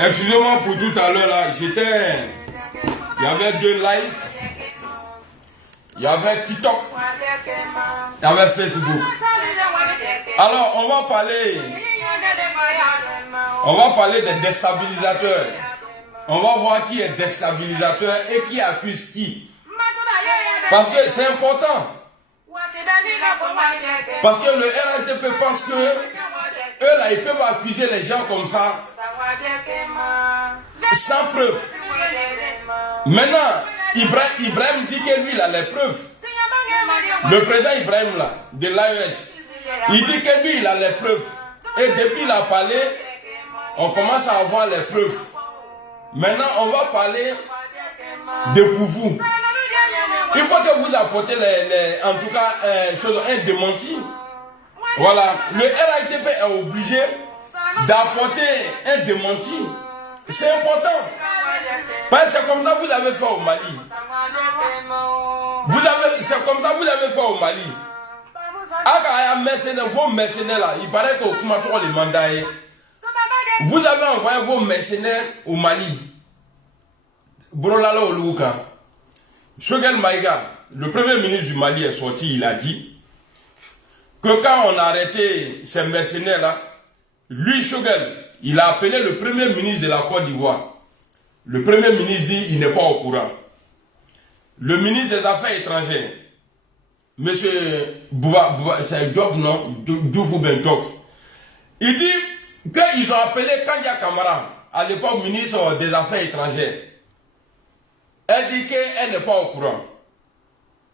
Excusez-moi pour tout à l'heure là, j'étais... Il y avait 2 lives. Il y avait TikTok. Il y avait Facebook. Alors, on va parler des déstabilisateurs. On va voir qui est déstabilisateur et qui accuse qui. Parce que c'est important. Parce que le RHDP pense que eux là, ils peuvent accuser les gens comme ça sans preuve. Maintenant, Ibrahim dit que lui, il a les preuves. Le président Ibrahim là, de l'AES, il dit que lui, il a les preuves. Et depuis il a parlé, on commence à avoir les preuves. Maintenant, on va parler de pour vous. Il faut que vous apportez en tout cas un démenti. Voilà, le RHDP est obligé d'apporter un démenti. C'est important. Parce que c'est comme ça que vous avez fait au Mali. C'est comme ça que vous avez fait au Mali. Vos mercenaires là, il paraît qu'au Kumato les mandats. Vous avez envoyé vos mercenaires au Mali. Brolalo Oluka. Choguel Maïga, le premier ministre du Mali est sorti, il a dit que quand on a arrêté ces mercenaires là, lui Choguel, il a appelé le premier ministre de la Côte d'Ivoire. Le premier ministre dit il n'est pas au courant. Le ministre des Affaires étrangères, monsieur c'est Diop, non? Doufou Bentof. Il dit qu'ils ont appelé Kandia Kamara, à l'époque ministre des Affaires étrangères. Elle dit qu'elle n'est pas au courant.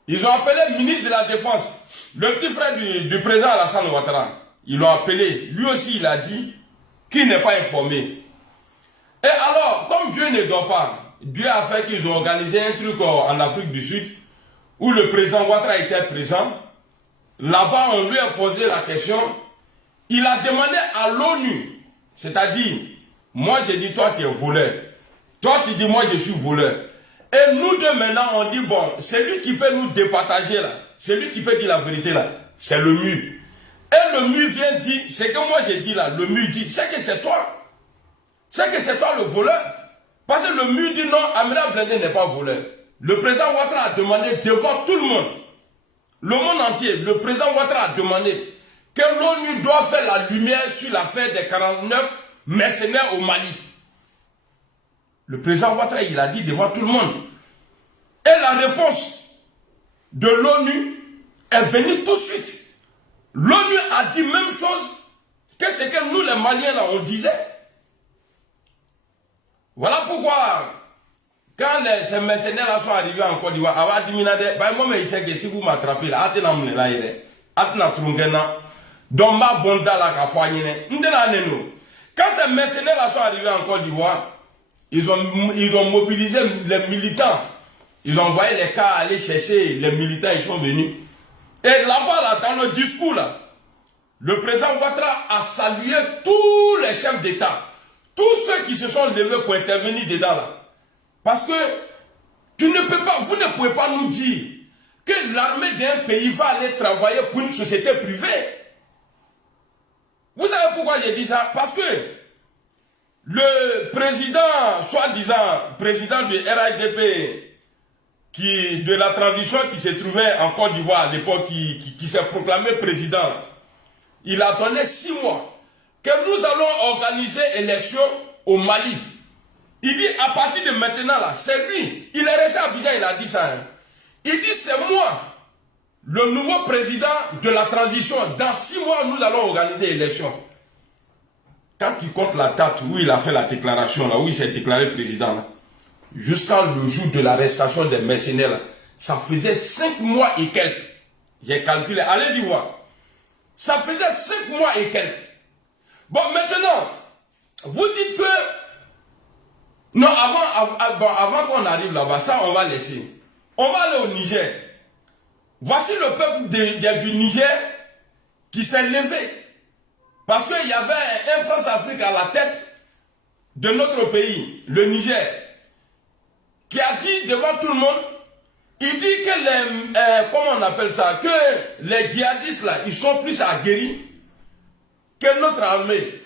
Ils ont appelé le ministre de la Défense, le petit frère du président Alassane Ouattara. Ils l'ont appelé. Lui aussi, il a dit qu'il n'est pas informé. Et alors, comme Dieu ne dort pas, Dieu a fait qu'ils ont organisé un truc en Afrique du Sud où le président Ouattara était présent. Là-bas, on lui a posé la question. Il a demandé à l'ONU, c'est-à-dire, moi j'ai dit, toi tu es voleur. Toi tu dis, moi je suis voleur. Et nous deux maintenant, on dit, bon, c'est lui qui peut nous départager là. C'est lui qui peut dire la vérité là. C'est le mur. Et le mur vient dire, c'est que moi j'ai dit là, le mur dit, c'est que c'est toi. C'est que c'est toi le voleur. Parce que le mur dit non, Amina Blindé n'est pas voleur. Le président Ouattara a demandé devant tout le monde entier, le président Ouattara a demandé que l'ONU doit faire la lumière sur l'affaire des 49 mercenaires au Mali. Le président Ouattara, il a dit devant tout le monde. Et la réponse de l'ONU est venue tout de suite. L'ONU a dit même chose que ce que nous les Maliens là on disait. Voilà pourquoi, quand ces mercenaires là sont arrivés en Côte d'Ivoire, moi je sais que si vous m'attrapez là, quand ces mercenaires là sont arrivés en Côte d'Ivoire, ils ont mobilisé les militants. Ils ont envoyé les cas aller chercher les militants, ils sont venus. Et là-bas, là, dans le discours, là, le président Ouattara a salué tous les chefs d'État, tous ceux qui se sont levés pour intervenir dedans là. Parce que vous ne pouvez pas nous dire que l'armée d'un pays va aller travailler pour une société privée. Vous savez pourquoi j'ai dit ça? Parce que le président, soi-disant président du RHDP, de la transition qui se trouvait en Côte d'Ivoire à l'époque, qui s'est proclamé président, il a donné 6 mois que nous allons organiser élection au Mali. Il dit, à partir de maintenant, là, c'est lui. Il est resté à Abidjan, il a dit ça. Hein. Il dit, c'est moi, le nouveau président de la transition. Dans 6 mois, nous allons organiser l'élection. Quand il compte la date où il a fait la déclaration, là, où il s'est déclaré président, jusqu'à le jour de l'arrestation des mercenaires, là, ça faisait 5 mois et quelques. J'ai calculé, allez-y voir. Ça faisait 5 mois et quelques. Bon, maintenant, vous dites que... Non, avant qu'on arrive là-bas, ça on va laisser. On va aller au Niger. Voici le peuple du Niger qui s'est levé. Parce qu'il y avait un France-Afrique à la tête de notre pays, le Niger, qui a dit devant tout le monde, il dit que les, comment on appelle ça, que les djihadistes là, ils sont plus aguerris que notre armée.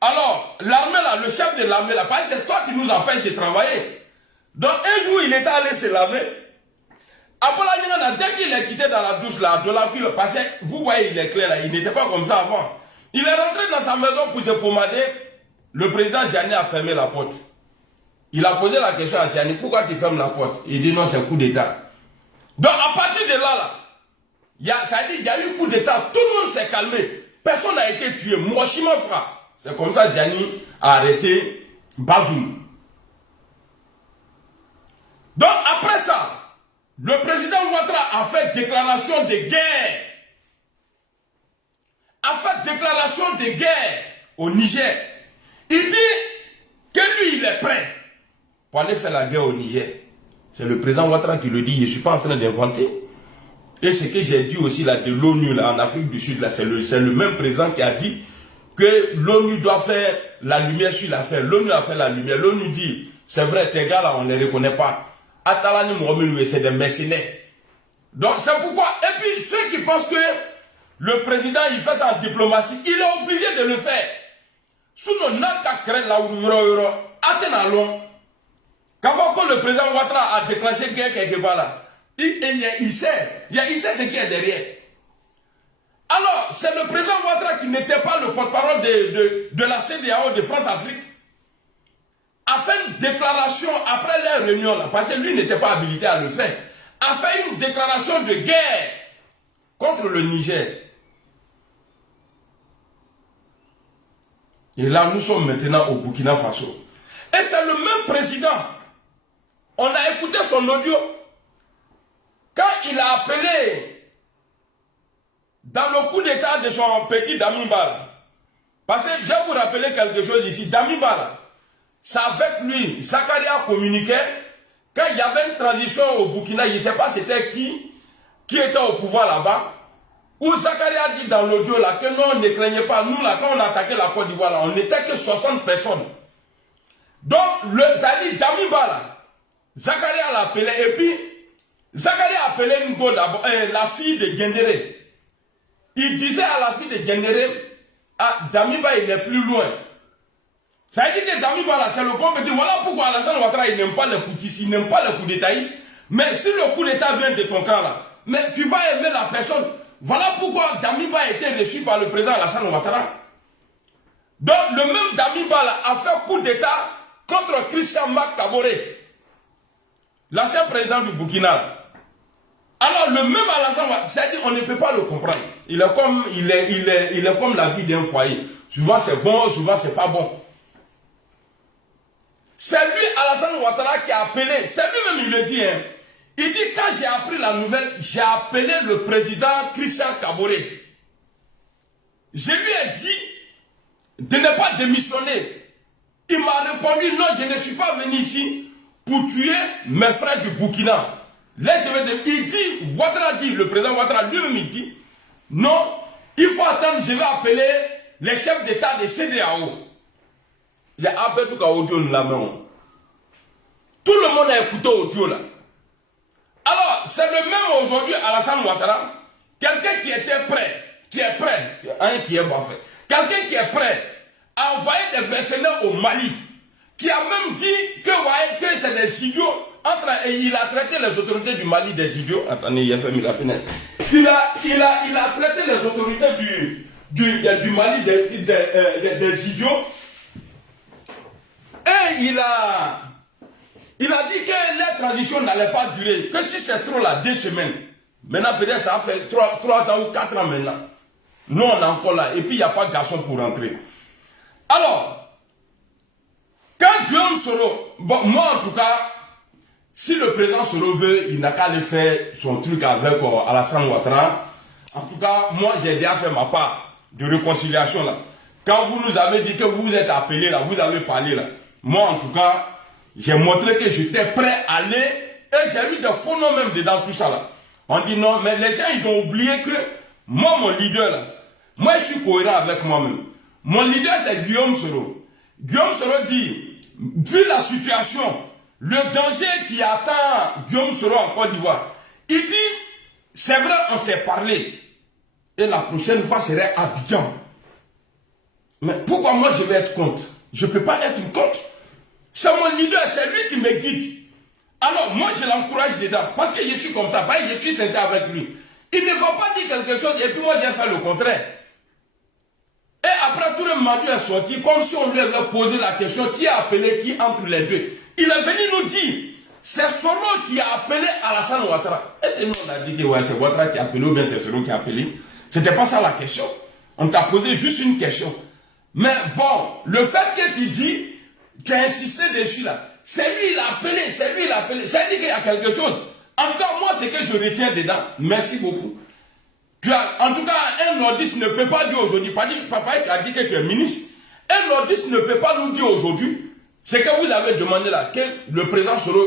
Alors, l'armée là, le chef de l'armée là, parce que c'est toi qui nous empêche de travailler. Donc un jour, il était allé se laver. Après la dès qu'il est quitté dans la douche là, de la cuve, parce que vous voyez, il est clair là, il n'était pas comme ça avant. Il est rentré dans sa maison pour se pommader. Le président Gianni a fermé la porte. Il a posé la question à Gianni, pourquoi tu fermes la porte? Il dit non, c'est un coup d'état. Donc à partir de là, il y a eu un coup d'état, tout le monde s'est calmé. Personne n'a été tué. Moshima Fra. C'est comme ça que Gianni a arrêté Bazoum. Donc après ça, le président Ouattara a fait déclaration de guerre. A fait déclaration de guerre au Niger. Il dit que lui, il est prêt pour aller faire la guerre au Niger. C'est le président Ouattara qui le dit, je ne suis pas en train d'inventer. Et ce que j'ai dit aussi là de l'ONU en Afrique du Sud, c'est le même président qui a dit que l'ONU doit faire la lumière sur l'affaire. L'ONU a fait la lumière. L'ONU dit, c'est vrai, tes gars là, on ne les reconnaît pas. Atalani Mohamed, c'est des mercenaires. Donc c'est pourquoi, et puis ceux qui pensent que le président il fait ça en diplomatie, il est obligé de le faire. Sinon, n'a qu'à créer la euro, Athénalon. Quand le président Ouattara a déclenché guerre quelque part là, il sait ce qui est derrière. Alors, c'est le président Ouattara qui n'était pas le porte-parole de la CEDEAO de France-Afrique, a fait une déclaration après leur réunion là, parce que lui n'était pas habilité à le faire, a fait une déclaration de guerre contre le Niger. Et là, nous sommes maintenant au Burkina Faso. Et c'est le même président. On a écouté son audio. Quand il a appelé dans le coup d'état de son petit Damiba. Parce que je vais vous rappeler quelque chose ici. Damiba, c'est avec lui, Zakaria communiquait. Quand il y avait une transition au Burkina, je ne sais pas c'était qui était au pouvoir là-bas. Où Zakaria dit dans l'audio là que non, on ne craignait pas. Nous là, quand on a attaqué la Côte d'Ivoire là, on n'était que 60 personnes. Donc, Zadi Damiba là, Zakaria l'a appelé. Et puis, Zakaria a appelé Ngo d'abord, la fille de Gendere. Il disait à la fille de Gendere, ah, Damiba il est plus loin. Ça veut dire que Damiba là, c'est le bon petit. Voilà pourquoi Alassane Ouattara il n'aime pas les poutistes, il n'aime pas les coups d'étatistes. Mais si le coup d'état vient de ton camp là, mais tu vas aimer la personne. Voilà pourquoi Damiba a été reçu par le président Alassane Ouattara. Donc le même Damiba là, a fait coup d'état contre Christian Marc Kaboré, l'ancien président du Burkina. Alors le même Alassane Ouattara, c'est-à-dire on ne peut pas le comprendre. Il est comme la vie d'un foyer. Souvent c'est bon, souvent c'est pas bon. C'est lui, Alassane Ouattara, qui a appelé, c'est lui-même, il le dit, hein. Il dit, quand j'ai appris la nouvelle, j'ai appelé le président Christian Kaboré. Je lui ai dit de ne pas démissionner. Il m'a répondu, non, je ne suis pas venu ici pour tuer mes frères du Burkina. Là, il dit, Ouattara dit, le président Ouattara lui-même, il dit, non, il faut attendre, je vais appeler les chefs d'État de CEDEAO. Il y a Abedou audio dans la main. Tout le monde a écouté audio là. Alors, c'est le même aujourd'hui Alassane Ouattara, quelqu'un qui était prêt, qui est prêt, qui est bafé, quelqu'un qui est prêt à envoyer des mercenaires au Mali, qui a même dit que c'est des idiots, et il a traité les autorités du Mali des idiots. Attendez, il a fermé la fenêtre. Il a traité les autorités du Mali des idiots. Et il a dit que la transition n'allait pas durer, que si c'est trop là, 2 semaines. Maintenant, peut-être ça fait 3 ans ou 4 ans maintenant. Nous, on est encore là. Et puis, il n'y a pas de garçon pour rentrer. Alors, quand Guillaume Soro, bon, moi en tout cas, si le président Soro veut, il n'a qu'à aller faire son truc avec Alassane Ouattara. En tout cas, moi, j'ai déjà fait ma part de réconciliation là. Quand vous nous avez dit que vous vous êtes appelé là, vous avez parlé là. Moi, en tout cas, j'ai montré que j'étais prêt à aller. Et j'ai eu des faux noms même dedans tout ça là. On dit non, mais les gens, ils ont oublié que moi, mon leader là, moi, je suis cohérent avec moi-même. Mon leader, c'est Guillaume Soro. Guillaume Soro dit, vu la situation, le danger qui attend Guillaume Soro en Côte d'Ivoire, il dit, c'est vrai, on s'est parlé. Et la prochaine fois, serait Abidjan. Mais pourquoi moi, je vais être contre? Je ne peux pas être contre. C'est mon leader, c'est lui qui me guide. Alors, moi, je l'encourage dedans. Parce que je suis comme ça. Je suis sincère avec lui. Il ne va pas dire quelque chose et puis moi, je vais faire le contraire. Et après, tout le monde est sorti comme si on lui avait posé la question qui a appelé qui entre les deux. Il est venu nous dire, c'est Soro qui a appelé Alassane Ouattara. Et c'est nous, on a dit que ouais, c'est Ouattara qui a appelé ou bien c'est Soro qui a appelé. C'était pas ça la question. On t'a posé juste une question. Mais bon, le fait que tu dis, tu as insisté dessus là, c'est lui il a appelé, c'est lui il a appelé, ça dit qu'il y a quelque chose. En tout cas, moi, c'est que je retiens dedans. Merci beaucoup. En tout cas, un nordiste ne peut pas dire aujourd'hui, papa a dit que tu es ministre, un nordiste ne peut pas nous dire aujourd'hui ce que vous avez demandé là, que le président Soro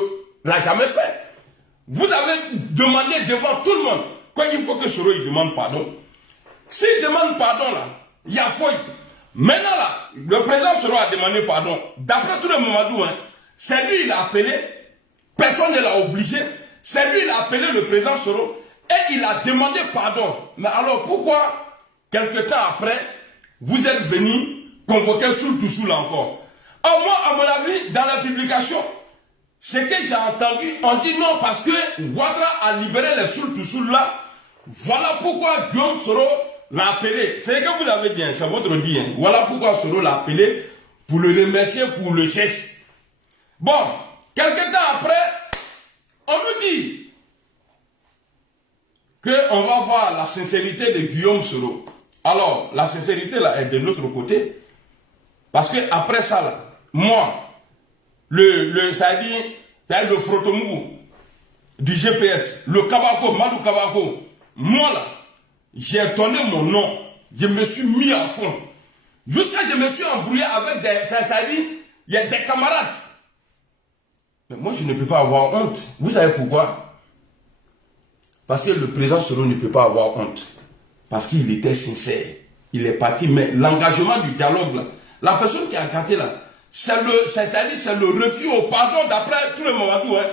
l'a jamais fait. Vous avez demandé devant tout le monde, qu'il faut que Soro il demande pardon. S'il demande pardon là, il y a faute. Maintenant là, le président Soro a demandé pardon. D'après tout le Mamadou, hein, c'est lui il a appelé, personne ne l'a obligé, c'est lui il a appelé le président Soro. Et il a demandé pardon. Mais alors pourquoi, quelque temps après, vous êtes venu convoquer Soul Toussoul encore? Alors moi, à mon avis, dans la publication, ce que j'ai entendu, on dit non parce que Ouattara a libéré les Soul Toussoul là. Voilà pourquoi Guillaume Soro l'a appelé. C'est ce que vous avez dit, hein, c'est votre dit. Hein. Voilà pourquoi Soro l'a appelé pour le remercier pour le geste. Bon, quelque temps après, on nous dit qu'on va voir la sincérité de Guillaume Soro. Alors, la sincérité là est de l'autre côté. Parce que après ça, là, moi, ça dit, le frottomou du GPS, le Kabako, Madou Kabako, moi là, j'ai donné mon nom, je me suis mis à fond. Jusqu'à ce que je me suis embrouillé avec ça dit, il y a des camarades. Mais moi, je ne peux pas avoir honte. Vous savez pourquoi? Parce que le président Soro ne peut pas avoir honte. Parce qu'il était sincère. Il est parti. Mais l'engagement du dialogue, là, la personne qui a canté là, c'est le refus au pardon d'après tout le Mamadou. Hein,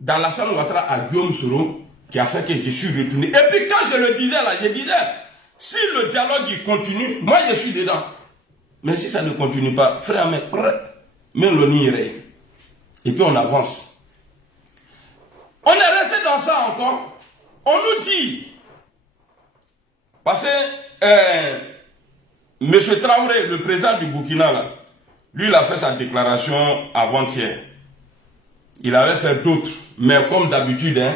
dans l'Alassane Ouattara à Guillaume Soro, qui a fait que je suis retourné. Et puis quand je le disais là, je disais, si le dialogue il continue, moi je suis dedans. Mais si ça ne continue pas, frère, mais le irait. Et puis on avance. On est resté dans ça encore. On nous dit, parce que M. Traoré, le président du Burkina, là, lui, il a fait sa déclaration avant-hier. Il avait fait d'autres, mais comme d'habitude, hein,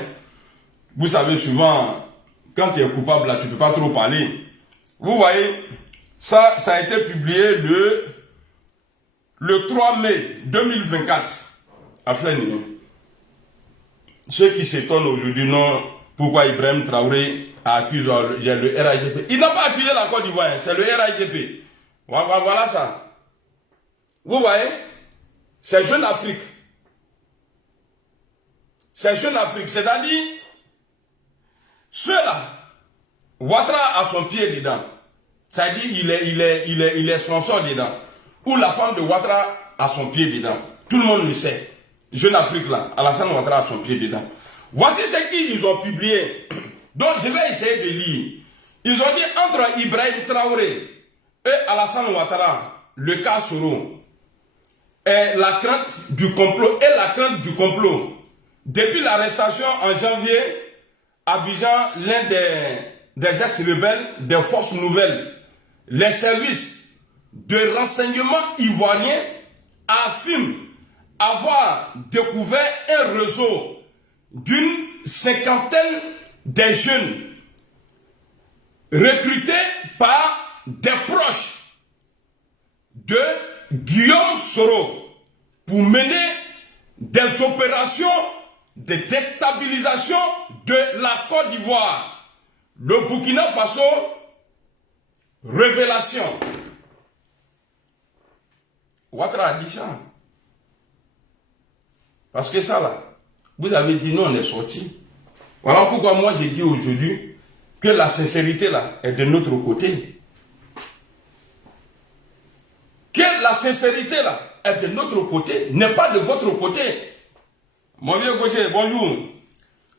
vous savez souvent, quand tu es coupable, là, tu ne peux pas trop parler. Vous voyez, ça a été publié le 3 mai 2024 à Flénie. Ceux qui s'étonnent aujourd'hui, non, pourquoi Ibrahim Traoré a accusé le RIGP. Il n'a pas accusé la Côte d'Ivoire, c'est le RIGP. Voilà ça. Vous voyez, c'est Jeune Afrique. C'est Jeune Afrique, c'est-à-dire, ceux-là, Ouattara a son pied dedans. C'est-à-dire, il est sponsor dedans. Ou la femme de Ouattara a son pied dedans. Tout le monde le sait. Jeune Afrique là, Alassane Ouattara a son pied dedans. Voici ce qu'ils ont publié. Donc je vais essayer de lire. Ils ont dit entre Ibrahim Traoré et Alassane Ouattara, le cas Soro, et la crainte du complot. Depuis l'arrestation en janvier, Abidjan, l'un des ex-rebelles des forces nouvelles, les services de renseignement ivoiriens affirme avoir découvert un réseau d'une 50aine de jeunes recrutés par des proches de Guillaume Soro pour mener des opérations de déstabilisation de la Côte d'Ivoire. Le Burkina Faso, révélation. Ouattara a dit ça. Parce que ça là, vous avez dit non, on est sorti. Voilà pourquoi moi j'ai dit aujourd'hui que la sincérité là est de notre côté. Que la sincérité là est de notre côté, n'est pas de votre côté. Mon vieux gaucher, bonjour.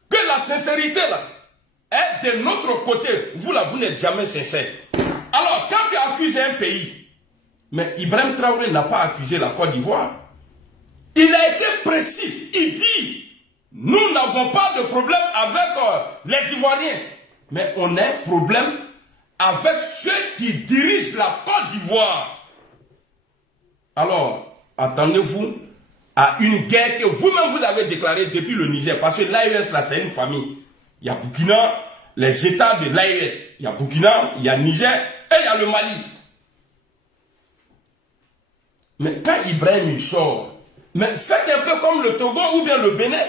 Que la sincérité là est de notre côté. Vous là, vous n'êtes jamais sincère. Alors, quand tu accuses un pays, mais Ibrahim Traoré n'a pas accusé la Côte d'Ivoire. Il a été précis. Il dit, nous n'avons pas de problème avec les Ivoiriens. Mais on a un problème avec ceux qui dirigent la Côte d'Ivoire. Alors, attendez-vous à une guerre que vous-même vous avez déclarée depuis le Niger. Parce que l'AES, là, c'est une famille. Il y a Burkina, les États de l'AES. Il y a Burkina, il y a Niger et il y a le Mali. Mais quand Ibrahim il sort, mais faites un peu comme le Togo ou bien le Bénin.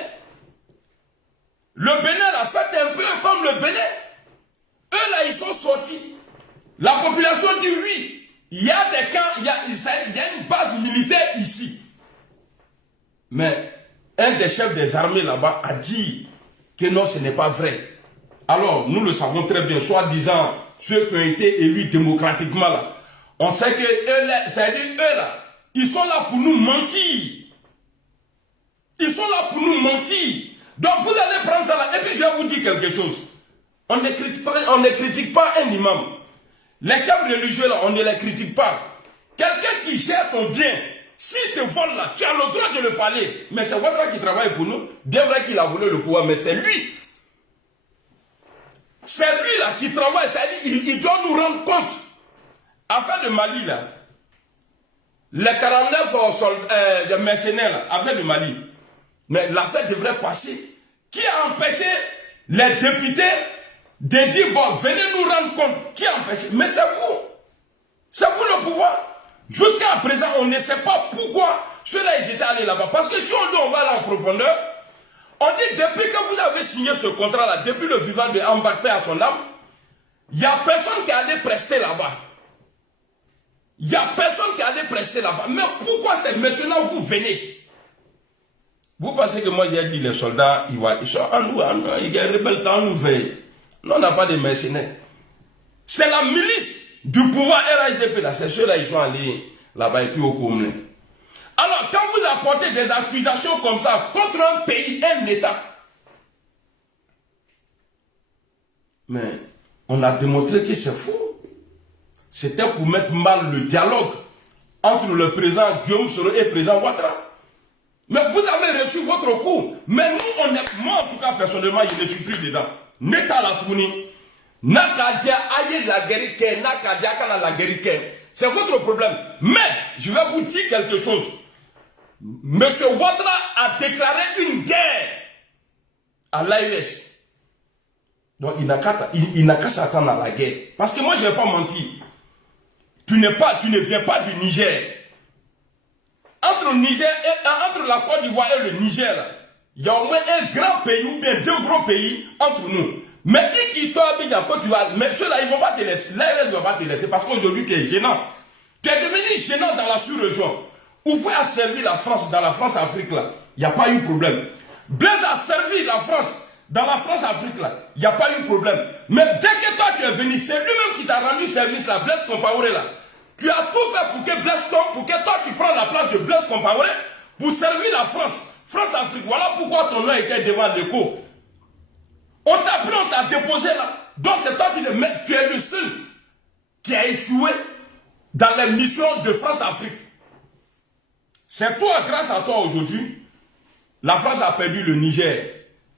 Le Bénin, là, faites un peu comme le Bénin. Eux, là, ils sont sortis. La population dit oui. Il y a des camps, il y a une base militaire ici. Mais un des chefs des armées là-bas a dit que non, ce n'est pas vrai. Alors, nous le savons très bien, soi-disant, ceux qui ont été élus démocratiquement là, on sait que eux là, c'est-à-dire eux là, ils sont là pour nous mentir. Ils sont là pour nous mentir. Donc vous allez prendre ça là, et puis je vais vous dire quelque chose. On ne critique pas un imam. Les chefs religieux là, on ne les critique pas. Quelqu'un qui gère ton bien, s'il te vole là, tu as le droit de le parler. Mais c'est Ouattara qui travaille pour nous. Bien vrai qu'il a voulu le pouvoir, mais c'est lui. C'est lui là qui travaille, c'est-à-dire il doit nous rendre compte. Affaire de Mali là, les 49 des mercenaires là, affaire de Mali. Mais l'affaire devrait passer. Qui a empêché les députés de dire, bon, venez nous rendre compte. Qui a empêché? Mais c'est vous. C'est vous le pouvoir. Jusqu'à présent, on ne sait pas pourquoi ceux-là, ils étaient allés là-bas. Parce que si on dit, on va aller en profondeur, on dit, depuis que vous avez signé ce contrat-là, depuis le vivant de Mbappé à son âme, il n'y a personne qui allait prester là-bas. Il n'y a personne qui allait prester là-bas. Mais pourquoi c'est maintenant vous venez? Vous pensez que moi j'ai dit les soldats, ils sont en nous, ils rebelles en nous veillent. Non, on n'a pas de mercenaires. C'est la milice du pouvoir RHDP là, c'est ceux-là, ils sont allés là-bas et puis au Comné. Alors, quand vous apportez des accusations comme ça contre un pays, un État, mais on a démontré que c'est faux. C'était pour mettre mal le dialogue entre le président Guillaume Soro et le président Ouattara. Mais vous avez reçu votre coup. Mais nous, on est, moi en tout cas personnellement, je ne suis plus dedans. Neta la Pouni, Nakadia aye la guerrique, Nakadia kana la guerrique. C'est votre problème. Mais, je vais vous dire quelque chose. Monsieur Ouattara a déclaré une guerre à l'AES. Donc, il n'a qu'à s'attendre à la guerre. Parce que moi, je ne vais pas mentir. Tu ne viens pas du Niger. Entre la Côte d'Ivoire et le Niger, il y a au moins un grand pays ou bien deux gros pays entre nous. Mais qui toi, quand tu vas, mais ceux-là, ils ne vont pas te laisser. L'ARS ne va pas te laisser parce qu'aujourd'hui, tu es gênant. Tu es devenu gênant dans la sous-région. Ouvre a servi la France dans la France-Afrique là, il n'y a pas eu de problème. Blaise a servi la France dans la France-Afrique là, il n'y a pas eu de problème. Mais dès que toi tu es venu, c'est lui-même qui t'a rendu service là, Blaise Compaoré là. Tu as tout fait pour que Blaise tombe, pour que toi tu prends la place de Blaise Compaoré pour servir la France, France-Afrique. Voilà pourquoi ton nom était devant l'écho. On t'a pris, on t'a déposé là. Donc c'est toi qui le mets, tu es le seul qui a échoué dans les missions de France-Afrique. C'est toi, grâce à toi aujourd'hui, la France a perdu le Niger.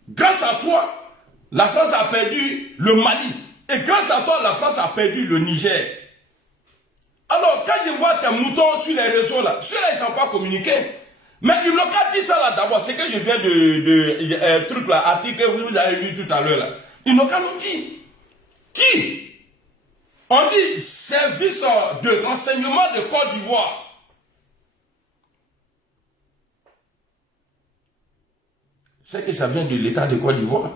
Grâce à toi, la France a perdu le Mali. Et grâce à toi, la France a perdu le Niger. Alors, quand je vois tes moutons sur les réseaux, là, ceux-là, ils ne sont pas communiqués. Mais ils n'ont qu'à dire ça là d'abord. C'est que je viens de truc là, article que vous avez lu tout à l'heure là. Ils n'ont qu'à nous dire. Qui? On dit service de renseignement de Côte d'Ivoire. C'est que ça vient de l'État de Côte d'Ivoire.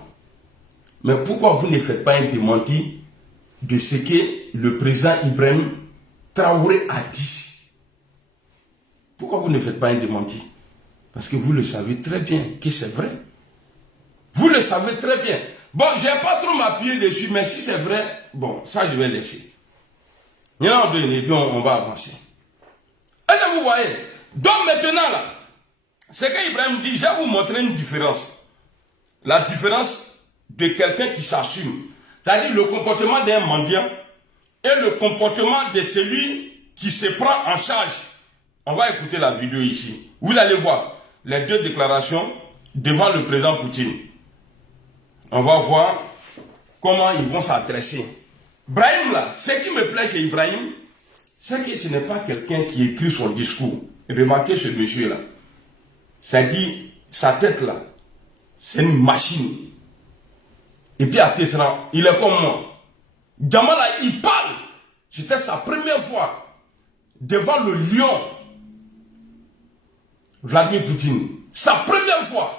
Mais pourquoi vous ne faites pas un démenti de ce que le président Ibrahim Traoré a dit? Pourquoi vous ne faites pas un démenti? Parce que vous le savez très bien que c'est vrai. Vous le savez très bien. Bon, je n'ai pas trop m'appuyer dessus, mais si c'est vrai, bon, ça je vais laisser. Il y en a deux, et puis on va avancer. Est-ce que vous voyez? Donc maintenant là, c'est qu'Ibrahim dit, je vais vous montrer une différence. La différence de quelqu'un qui s'assume. C'est-à-dire le comportement d'un mendiant et le comportement de celui qui se prend en charge. On va écouter la vidéo ici. Vous allez voir les deux déclarations devant le président Poutine. On va voir comment ils vont s'adresser. Brahim là, ce qui me plaît chez Ibrahim, c'est que ce n'est pas quelqu'un qui écrit son discours. Remarquez ce monsieur là. Ça dit, sa tête là, c'est une machine. Et puis à Tessera, il est comme moi. Gamala, il parle. C'était sa première fois devant le lion Vladimir Poutine. Sa première fois.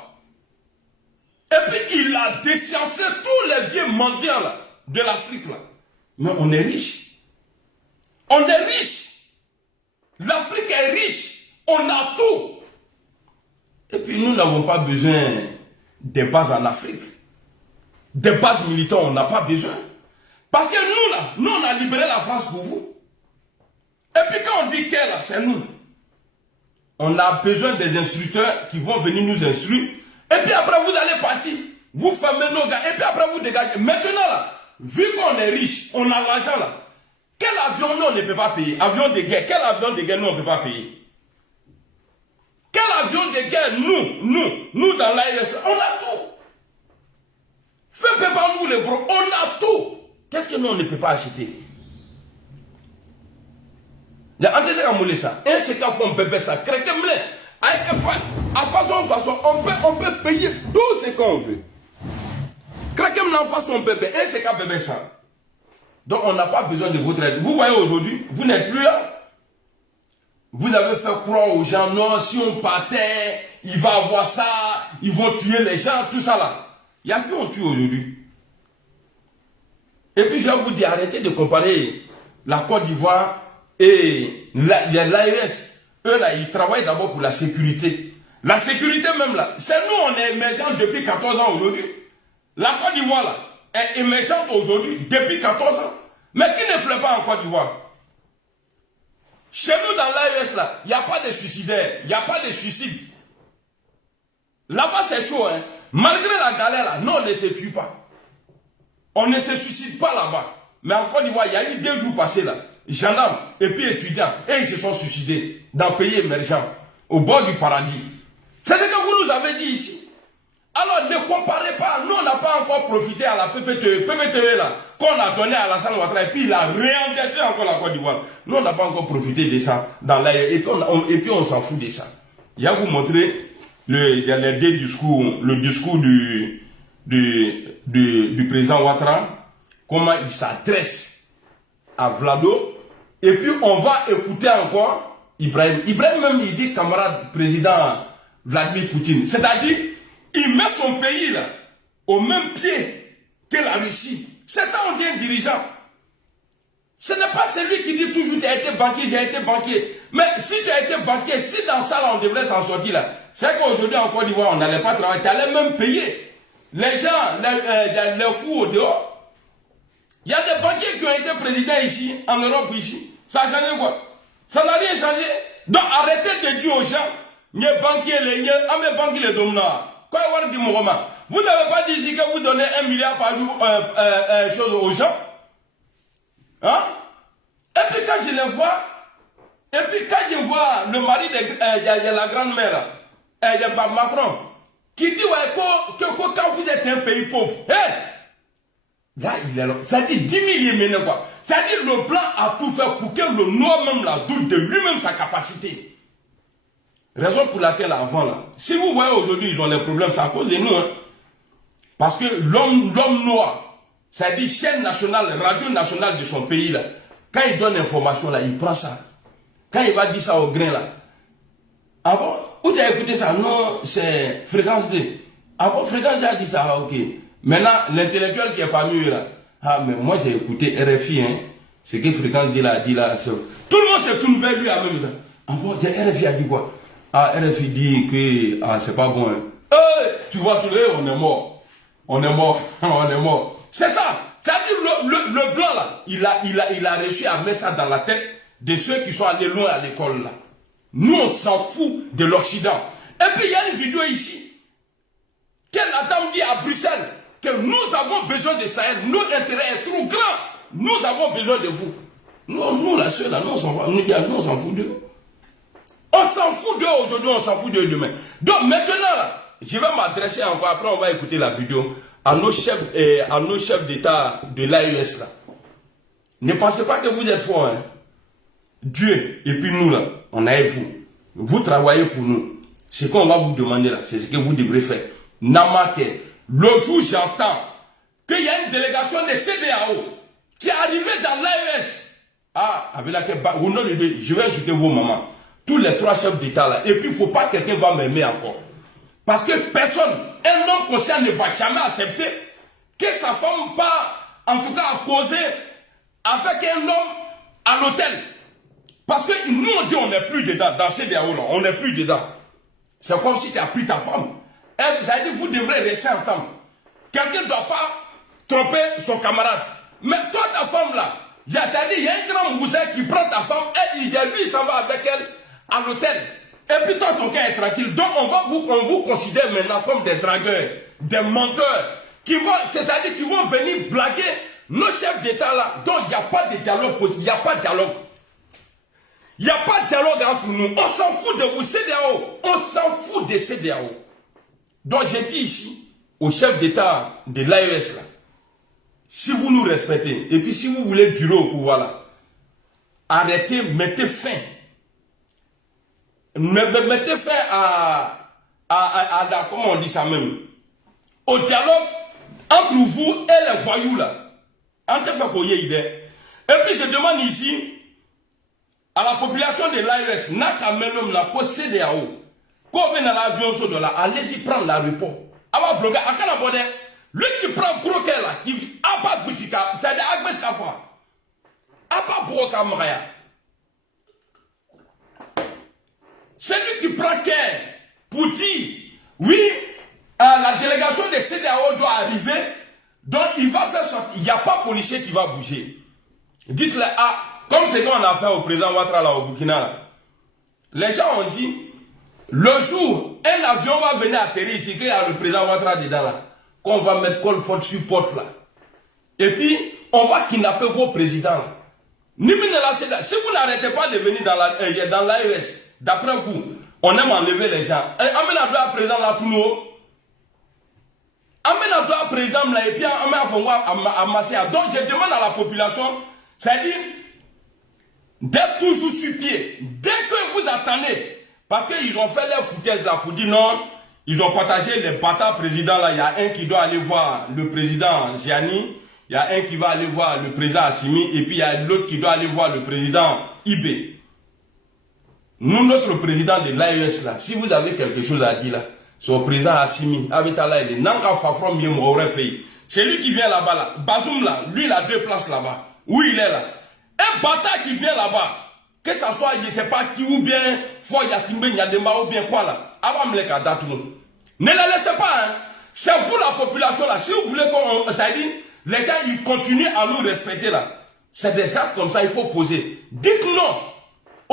Et puis il a déciencé tous les vieux mendiants là, de l'Afrique là. Mais on est riche. On est riche. L'Afrique est riche. On a tout. Et puis nous n'avons pas besoin des bases en Afrique. Des bases militaires, on n'a pas besoin. Parce que nous là, nous on a libéré la France pour vous. Et puis quand on dit qu'elle là, c'est nous. On a besoin des instructeurs qui vont venir nous instruire. Et puis après vous allez partir. Vous fermez nos gars. Et puis après vous dégagez. Maintenant là, vu qu'on est riche, on a l'argent là. Quel avion nous on ne peut pas payer? Avion de guerre. Quel avion de guerre nous on ne peut pas payer? Quel avion de guerre nous dans l'AES, on a tout. Faites pas nous les bros, on a tout. Qu'est-ce que nous on ne peut pas acheter? Il y a un des gens qui ça. Un c'est qu'on fait bébé ça. À façon, on peut payer tout ce qu'on veut. Craquem en façon bébé. Un c'est qu'un bébé ça. Donc on n'a pas besoin de votre aide. Vous voyez aujourd'hui, vous n'êtes plus là. Vous avez fait croire aux gens, non, si on partait, il va avoir ça, ils vont tuer les gens, tout ça là. Il y a qui on tue aujourd'hui? Et puis je vais vous dire, arrêtez de comparer la Côte d'Ivoire et l'AES. Eux là, ils travaillent d'abord pour la sécurité. La sécurité même là, c'est nous, on est émergents depuis 14 ans aujourd'hui. La Côte d'Ivoire là, est émergente aujourd'hui depuis 14 ans. Mais qui ne plaît pas en Côte d'Ivoire? Chez nous dans l'AES là, il n'y a pas de suicidaires, il n'y a pas de suicide. Là-bas c'est chaud, hein. Malgré la galère là, non, on ne se tue pas. On ne se suicide pas là-bas. Mais en Côte d'Ivoire, il y a eu 2 jours passés là, gendarmes et puis étudiants, et ils se sont suicidés dans le pays émergent, au bord du paradis. C'est ce que vous nous avez dit ici. Alors ne comparez pas, nous on n'a pas encore profité à la PPTE là, qu'on a donné à Alassane Ouattara, et puis il a réendetté encore la Côte d'Ivoire. Nous on n'a pas encore profité de ça, dans et puis on s'en fout de ça. Il va vous montrer il y a les 2 discours, le discours du président Ouattara, comment il s'adresse à Vlado, et puis on va écouter encore Ibrahim. Ibrahim même il dit camarade président Vladimir Poutine, c'est-à-dire il met son pays là au même pied que la Russie. C'est ça on dit un dirigeant. Ce n'est pas celui qui dit toujours tu as été banquier, j'ai été banquier. Mais si tu as été banquier, si dans ça là on devrait s'en sortir là, c'est qu'aujourd'hui en Côte d'Ivoire on n'allait pas travailler, tu allais même payer. Les gens, les fous au dehors. Il y a des banquiers qui ont été présidents ici, en Europe ici. Ça a changé quoi? Ça n'a rien changé. Donc arrêtez de dire aux gens, les banquiers, les banquiers, les dominants. Vous n'avez pas dit ici que vous donnez 1 milliard par jour chose aux gens? Hein? Et puis quand je les vois, le mari de la grand-mère, Macron, qui dit ouais, que quand vous êtes un pays pauvre, hey, là il est là, ça dit 10 000 maintenant quoi. C'est-à-dire le blanc a tout fait pour que le noir même la doute de lui-même sa capacité. Raison pour laquelle avant là, si vous voyez aujourd'hui ils ont les problèmes, c'est à cause de nous. Hein. Parce que l'homme noir, c'est-à-dire chaîne nationale, radio nationale de son pays là, quand il donne l'information là, il prend ça. Quand il va dire ça au grain là, ah bon, où tu as écouté ça? Non, c'est Fréquence 2. Ah bon, Fréquence 2 a dit ça, ok. Maintenant, l'intellectuel qui est parmi eux là, ah mais moi j'ai écouté RFI, hein. Ce que Fréquence 2 là a dit là, tout le monde se tourne vers lui à même temps. Ah bon, RFI a dit quoi? Ah, RFI dit que ah, c'est pas bon. Hein. Tu vois, tout le monde, on est mort. On est mort, on est mort. C'est ça. C'est-à-dire le blanc là, il a réussi à mettre ça dans la tête de ceux qui sont allés loin à l'école là. Nous, on s'en fout de l'Occident. Et puis, il y a une vidéo ici. Que la dame dit à Bruxelles que nous avons besoin de Sahel. Notre intérêt est trop grand. Nous avons besoin de vous. Nous la seule, là, nous, on s'en fout d'eux. On s'en fout d'eux aujourd'hui, on s'en fout d'eux demain. Donc, maintenant, là, je vais m'adresser encore. Après, on va écouter la vidéo à nos chefs d'État de l'AES, là. Ne pensez pas que vous êtes forts, hein. Dieu, et puis nous là, on a vous. Vous travaillez pour nous. Ce qu'on va vous demander là, c'est ce que vous devrez faire. Namake, le jour j'entends qu'il y a une délégation de CEDEAO qui est arrivée dans l'AES. Ah, avec laquelle, au nom de Dieu, je vais ajouter vos mamans. Tous les 3 chefs d'État là. Et puis il ne faut pas que quelqu'un va m'aimer encore. Parce que personne, un homme conscient ne va jamais accepter que sa femme part, en tout cas à causer avec un homme à l'hôtel. Parce que nous, on dit on n'est plus dedans, dans ces DAO là, on n'est plus dedans. C'est comme si tu as pris ta femme. Elle vous a dit, vous devrez rester ensemble. Quelqu'un ne doit pas tromper son camarade. Mais toi, ta femme là, il y a un grand mousin qui prend ta femme, et lui, il s'en va avec elle à l'hôtel. Et puis toi, ton cœur est tranquille. Donc, on vous considère maintenant comme des dragueurs, des menteurs, c'est-à-dire qui vont venir blaguer nos chefs d'État là. Donc, il n'y a pas de dialogue possible, il n'y a pas de dialogue. Il n'y a pas de dialogue entre nous. On s'en fout de vous, CEDEAO. On s'en fout des CEDEAO. Donc j'ai dit ici, au chef d'État de l'AES, là, si vous nous respectez, et puis si vous voulez durer au pouvoir, là, arrêtez, mettez fin. Mettez fin à comment on dit ça même, au dialogue entre vous et les voyous, là. Entre idée. Et puis je demande ici, à la population de l'AES, n'a qu'à même la possède CEDEAO. Quand on vient dans l'avion sur là, allez-y prendre l'aéroport. Avant bloquer, à quel abonné, lui qui prend croquet là, qui a pas de bisika, c'est-à-dire à quoi fois, a pas broca Maya. C'est lui qui prend care pour dire, oui, la délégation de CEDEAO doit arriver, donc il va faire sortir. Il n'y a pas de policier qui va bouger. Dites-le, comme c'est qu'on a fait au président Ouattara là, au Burkina là. Les gens ont dit, le jour, un avion va venir atterrir ici, qu'il y a le président Ouattara dedans là, qu'on va mettre col faute sur porte là. Et puis, on va kidnapper vos présidents. Si vous n'arrêtez pas de venir dans l'AES, d'après vous, on aime enlever les gens. Amène-toi à président là pour nous. Amène-toi à président là et puis amène-toi à masser. Donc, je demande à la population, c'est-à-dire, d'être toujours sur pied. Dès que vous attendez, parce qu'ils ont fait leur foutaise là pour dire non, ils ont partagé les bâtards présidents là. Il y a un qui doit aller voir le président Ziani, il y a un qui va aller voir le président Assimi, et puis il y a l'autre qui doit aller voir le président Ibé. Nous, notre président de l'AES là, si vous avez quelque chose à dire là, c'est au président Assimi, avec Allah, il est Nanga Fafron Miemourefe. C'est lui qui vient là-bas là. Bazoum là, lui il a 2 places là-bas. Où il est là? Un bâtard qui vient là-bas. Que ça soit, je ne sais pas qui, ou bien, Foy Yassimbe, Nyadema, ou bien quoi là. Avant me les dates. Ne les laissez pas, hein. C'est vous la population là. Si vous voulez qu'on, ça dit, les gens, ils continuent à nous respecter là. C'est des actes comme ça, il faut poser. Dites non.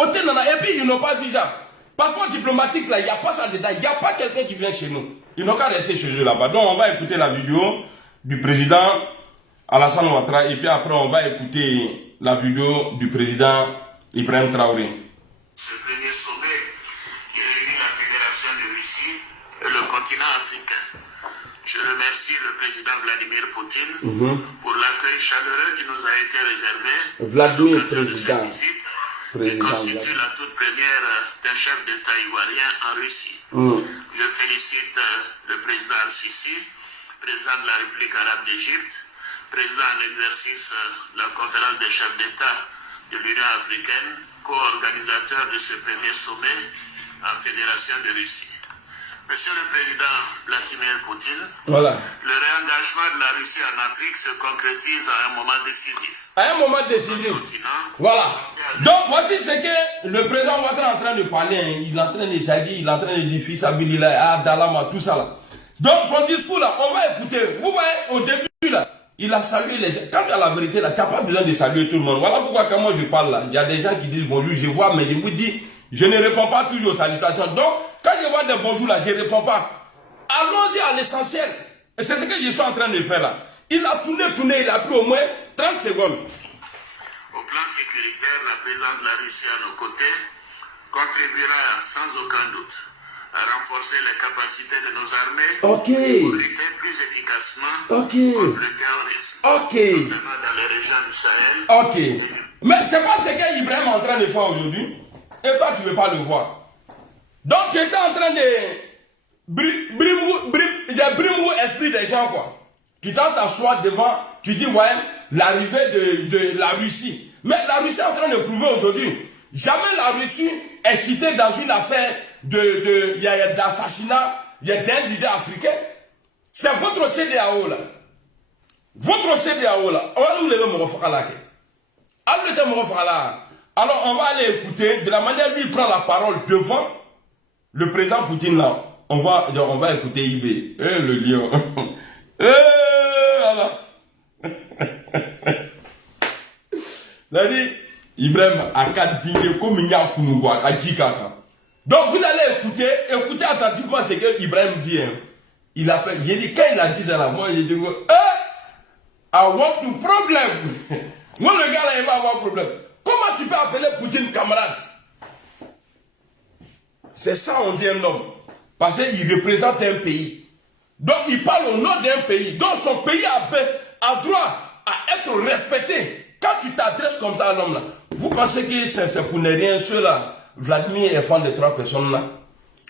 Et puis, ils n'ont pas visa. Passeport diplomatique là, il n'y a pas ça dedans. Il n'y a pas quelqu'un qui vient chez nous. Ils n'ont qu'à rester chez eux là-bas. Donc, on va écouter la vidéo du président Alassane Ouattara. Et puis après, on va écouter la vidéo du président Ibrahim Traoré. Ce premier sommet qui réunit la Fédération de Russie et le continent africain. Je remercie le président Vladimir Poutine pour l'accueil chaleureux qui nous a été réservé. Vladimir, président. Il constitue la toute première d'un chef d'État ivoirien en Russie. Je félicite le président Al-Sisi, président de la République arabe d'Égypte, président en exercice de la conférence des chefs d'État de l'Union africaine, co-organisateur de ce premier sommet en Fédération de Russie. Monsieur le Président Vladimir Poutine, le réengagement de la Russie en Afrique se concrétise à un moment décisif. À un moment décisif. Voilà. Donc voici ce que le président Ouattara est en train de parler. Il est en train de dire, il est en train de dire fils Abilila, Dalama, tout ça là. Donc son discours là, on va écouter. Vous voyez, au début là, il a salué les gens. Quand il y a la vérité là, tu n'as pas besoin de saluer tout le monde. Voilà pourquoi quand moi je parle là, il y a des gens qui disent bonjour, je vois, mais je vous dis, je ne réponds pas toujours aux salutations. Donc, quand je vois des bonjours là, je ne réponds pas. Allons-y à l'essentiel. Et c'est ce que je suis en train de faire là. Il a tourné, il a pris au moins 30 secondes. Au plan sécuritaire, la présence de la Russie à nos côtés contribuera sans aucun doute à renforcer les capacités de nos armées pour lutter plus efficacement contre le terrorisme, notamment dans les régions du Sahel. Mais c'est pas ce qu'Ibrahim est en train de faire aujourd'hui. Et toi, tu ne veux pas le voir. Donc, tu étais en train de brimer l'esprit des gens, quoi. Tu t'assois devant, tu dis, ouais, l'arrivée de la Russie. Mais la Russie est en train de prouver aujourd'hui. Jamais la Russie est citée dans une affaire d'assassinat d'un leader africain. C'est votre CEDEAO, là. Votre CEDEAO, là. Alors, on va aller écouter, de la manière lui il prend la parole devant le président Poutine là. On va écouter Ibé. Le lion. Voilà. C'est-à-dire, Ibrahim a dit comme il y a donc vous allez écouter attentivement ce que Ibrahim dit. Hein. Il appelle, il dit, quand il a dit ça là, moi il dit, I want to problem. Moi le gars là, il va avoir problème. Comment tu peux appeler Poutine camarade? C'est ça on dit un homme. Parce qu'il représente un pays. Donc il parle au nom d'un pays. Donc son pays a droit à être respecté. Quand tu t'adresses comme ça à l'homme là, vous pensez que c'est pour ne rien ceux-là, Vladimir est fan de 3 personnes là?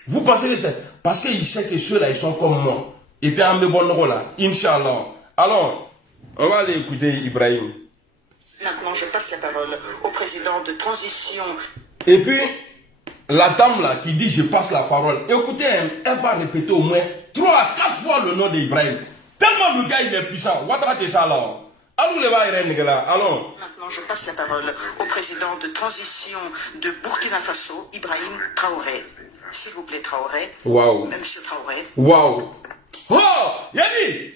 Vous pensez que c'est parce qu'il sait que ceux-là ils sont comme moi. Et puis en me bon rôle là, Inch'Allah. Alors, on va aller écouter Ibrahim. Maintenant, je passe la parole au président de transition. Et puis, la dame là qui dit je passe la parole, écoutez, elle va répéter au moins 3 à 4 fois le nom d'Ibrahim. Tellement le gars il est puissant. Ouattara t'es ça là. Alors. Maintenant, je passe la parole au président de transition de Burkina Faso, Ibrahim Traoré. S'il vous plaît, Traoré. Waouh. Monsieur Traoré. Waouh. Oh, Yanni.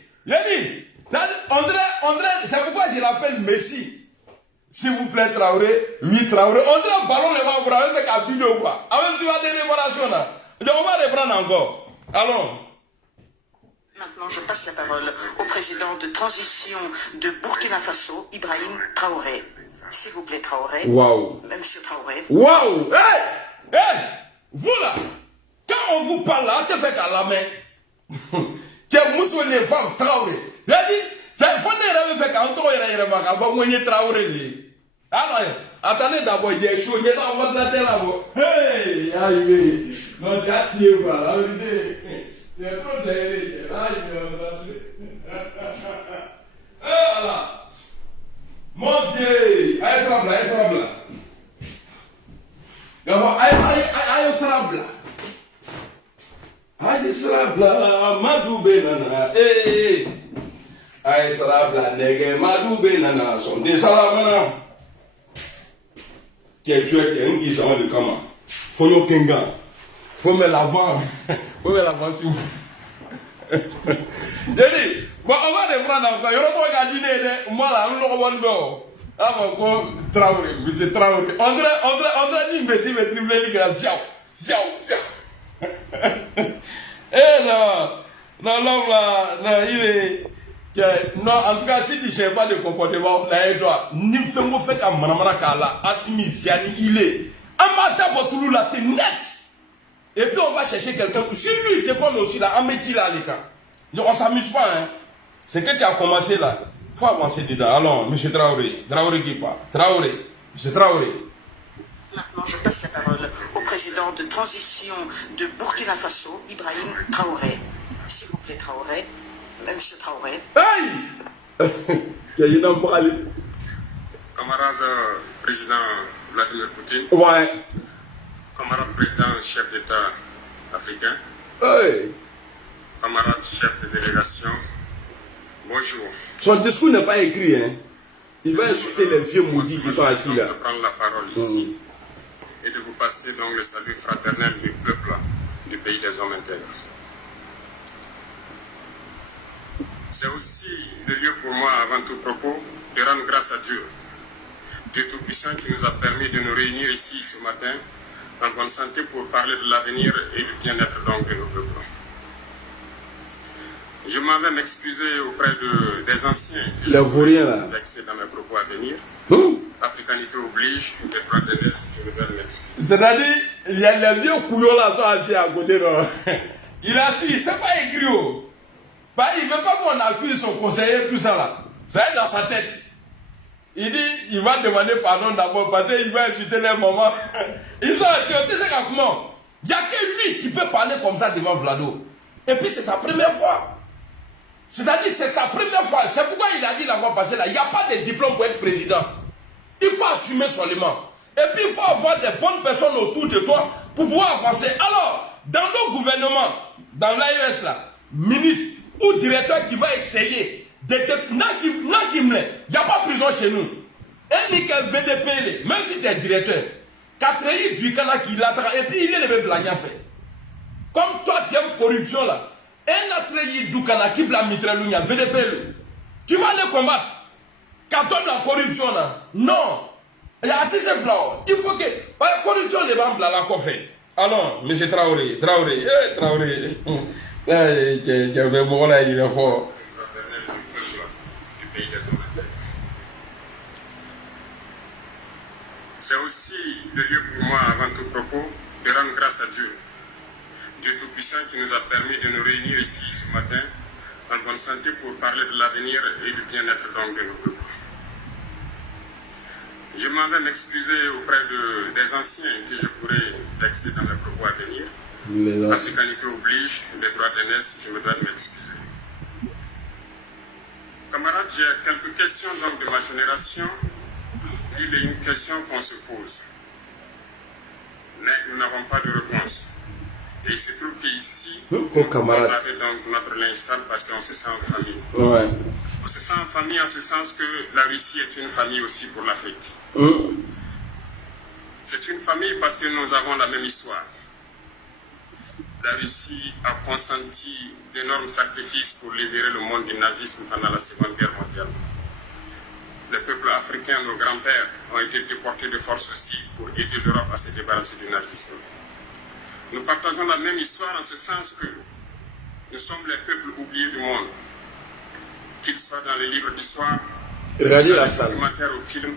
André, c'est pourquoi je l'appelle Messi. S'il vous plaît, Traoré. Oui, Traoré. On dirait un ballon, le va vous avec un vidéo, quoi. Avec tu vas des réparations, là. Donc, on va reprendre encore. Allons. Maintenant, je passe la parole au président de transition de Burkina Faso, Ibrahim Traoré. S'il vous plaît, Traoré. Waouh. Monsieur Traoré. Waouh. Hey, vous là, quand on vous parle là, tu fais qu'à la main. Tu es moussou les femmes Traoré. Il a dit, il faut ne faire qu'à un tour, il y a avant moi, il y a Traoré. Alors, attendez d'abord, il y a chaud, il y a dans votre latin là-bas. Hey, aïe, non, tu as tué, voilà, la vérité. Tu es trop derrière, là, il va rentrer. Voilà. Mon Dieu, aïe, frable. D'abord, aïe, frable. Aïe, frable, Madoubé, nana, aïe, frable, nègre, Madoubé, nana, son des salamana. Quel joueur qui est un qui s'en va de Kama. Faut nous kenga. Faut me l'avant. Faut me l'avant sur vous. J'ai dit, bon, on va reprendre encore. Il y aura pas qu'à dîner, moi là, on le revoit. Ah, bon, quoi, Traoré, monsieur Traoré. André dit, mais si, mais triplé, il a fiao. Eh non, l'homme là, il est. Non, en tout cas, si tu ne sais pas le comportement, là, toi, ni fait qu'à Manamana Kala, Assimi, Ziani, il est. Amata Botoulou là, t'es net. Et puis on va chercher quelqu'un. Si lui, il te prend aussi là, Ameti là, les gars. On ne s'amuse pas, hein. C'est que tu as commencé là. Il faut avancer dedans. Allons, M. Traoré. Traoré qui parle. Traoré. M. Traoré. Maintenant, je passe la parole au président de transition de Burkina Faso, Ibrahim Traoré. S'il vous plaît, Traoré. Monsieur Traoré. Aïe! Camarade président Vladimir Poutine. Ouais. Camarade président chef d'État africain. Hey. Camarade chef de délégation. Bonjour. Son discours n'est pas écrit, hein. Il va insulter les vieux maudits qui sont assis là. De prendre la parole ici et de vous passer donc le salut fraternel du peuple du pays des hommes intègres. C'est aussi le lieu pour moi, avant tout propos, de rendre grâce à Dieu, Dieu Tout-Puissant qui nous a permis de nous réunir ici ce matin en bonne santé pour parler de l'avenir et du bien-être donc de nos peuples. Je m'en vais m'excuser auprès des anciens qui ont vexé dans mes propos à venir. Africanité oblige, des droits de l'Est, je vais m'excuser. C'est-à-dire, il y a les vieux couillons là sont assis à côté. Non. Il est assis, c'est pas écrit. Oh. Bah, il ne veut pas qu'on accuse son conseiller, tout ça là. Ça est dans sa tête. Il dit, il va demander pardon d'abord parce qu'il va insulter les mamans. Ils sont assis, tu sais comment? Il n'y a que lui qui peut parler comme ça devant Vlado. Et puis c'est sa première fois. C'est-à-dire, c'est sa première fois. C'est pourquoi il a dit la fois passée là, il n'y a pas de diplôme pour être président. Il faut assumer seulement. Et puis il faut avoir des bonnes personnes autour de toi pour pouvoir avancer. Alors, dans nos gouvernements, dans l'AES là, ministre ou directeur qui va essayer de... Il n'y a pas prison chez nous. Et nickel VDP, même si tu es directeur, 4 ans du Canada qui l'attend, et puis il est le même blagnard fait. Comme toi tu aimes corruption là, un attrayi du Canada qui blâme Mitrelounia, VDP, tu vas les combattre. Quand on a la corruption là, non. Il y a il faut que la corruption les bambes là qu'on fait. Alors, M. Traoré, Traoré, Traoré. J'avais mon là, il est fort. C'est aussi le lieu pour moi, avant tout propos, de rendre grâce à Dieu, Dieu Tout-Puissant qui nous a permis de nous réunir ici ce matin en bonne santé pour parler de l'avenir et du bien-être donc de nos peuples. Je m'en vais m'excuser auprès des anciens que je pourrais vexer dans mes propos à venir. L'africanité oblige, les droits d'aînesse, je me dois de m'excuser. Camarades, j'ai quelques questions donc de ma génération. Il est une question qu'on se pose. Mais nous n'avons pas de réponse. Et il se trouve qu'ici, on va laver donc notre linge sale parce qu'on se sent en famille. Ouais. On se sent en famille en ce sens que la Russie est une famille aussi pour l'Afrique. C'est une famille parce que nous avons la même histoire. La Russie a consenti d'énormes sacrifices pour libérer le monde du nazisme pendant la Seconde Guerre mondiale. Les peuples africains, nos grands-pères, ont été déportés de force aussi pour aider l'Europe à se débarrasser du nazisme. Nous partageons la même histoire en ce sens que nous sommes les peuples oubliés du monde. Qu'ils soient dans les livres d'histoire, dans les documentaires ou films,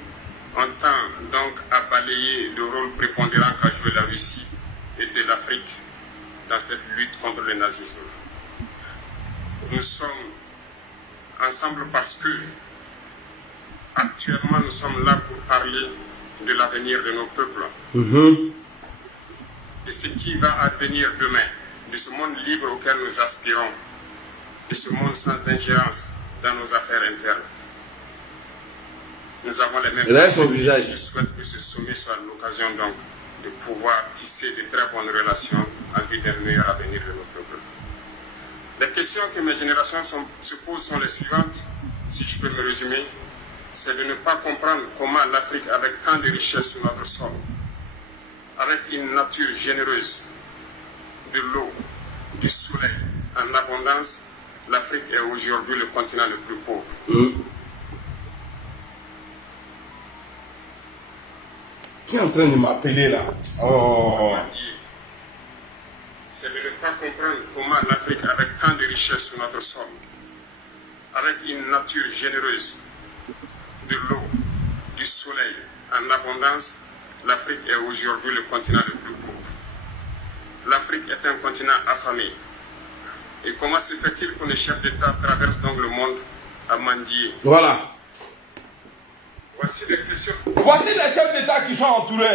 on tend donc à balayer le rôle prépondérant qu'a joué la Russie et de l'Afrique dans cette lutte contre le nazisme. Nous sommes ensemble parce que actuellement nous sommes là pour parler de l'avenir de nos peuples, de ce qui va advenir demain, de ce monde libre auquel nous aspirons, de ce monde sans ingérence dans nos affaires internes. Nous avons les mêmes visage. Je souhaite que ce sommet soit l'occasion donc de pouvoir tisser de très bonnes relations en vue d'un meilleur avenir de nos peuples. Les questions que mes générations se posent sont les suivantes, si je peux me résumer. C'est de ne pas comprendre comment l'Afrique, avec tant de richesses sur notre sol, avec une nature généreuse, de l'eau, du soleil en abondance, l'Afrique est aujourd'hui le continent le plus pauvre. Qui est en train de m'appeler là? Oh. C'est de ne pas comprendre comment l'Afrique, avec tant de richesses sur notre sol, avec une nature généreuse, de l'eau, du soleil en abondance, l'Afrique est aujourd'hui le continent le plus pauvre. L'Afrique est un continent affamé Et comment se fait-il que les chefs d'État traversent donc le monde à mendier? Voilà. Voici les questions. Voici les chefs d'État qui sont entourés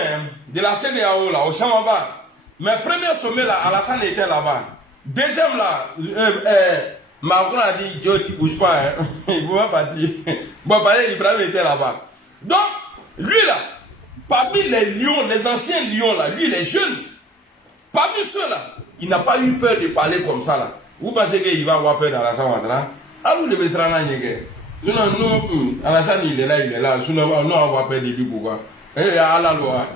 de la CEDEAO là, au Chamamba. Mais premier sommet là, Alassane était là-bas. Deuxième là, Macron a dit, Dieu qui bouge pas, hein. Il ne pouvait pas dire. Bon, pareil, Ibrahim était là-bas. Donc, lui là, parmi les lions, les anciens lions là, lui les jeunes, parmi ceux-là, il n'a pas eu peur de parler comme ça là. Vous pensez qu'il va avoir peur d'Alassane Ouattara? Ah, vous devez se rendre à Niger. Non, Alassane il est là. Sinon, on va avoir peur de lui pourquoi? Eh, à la loi.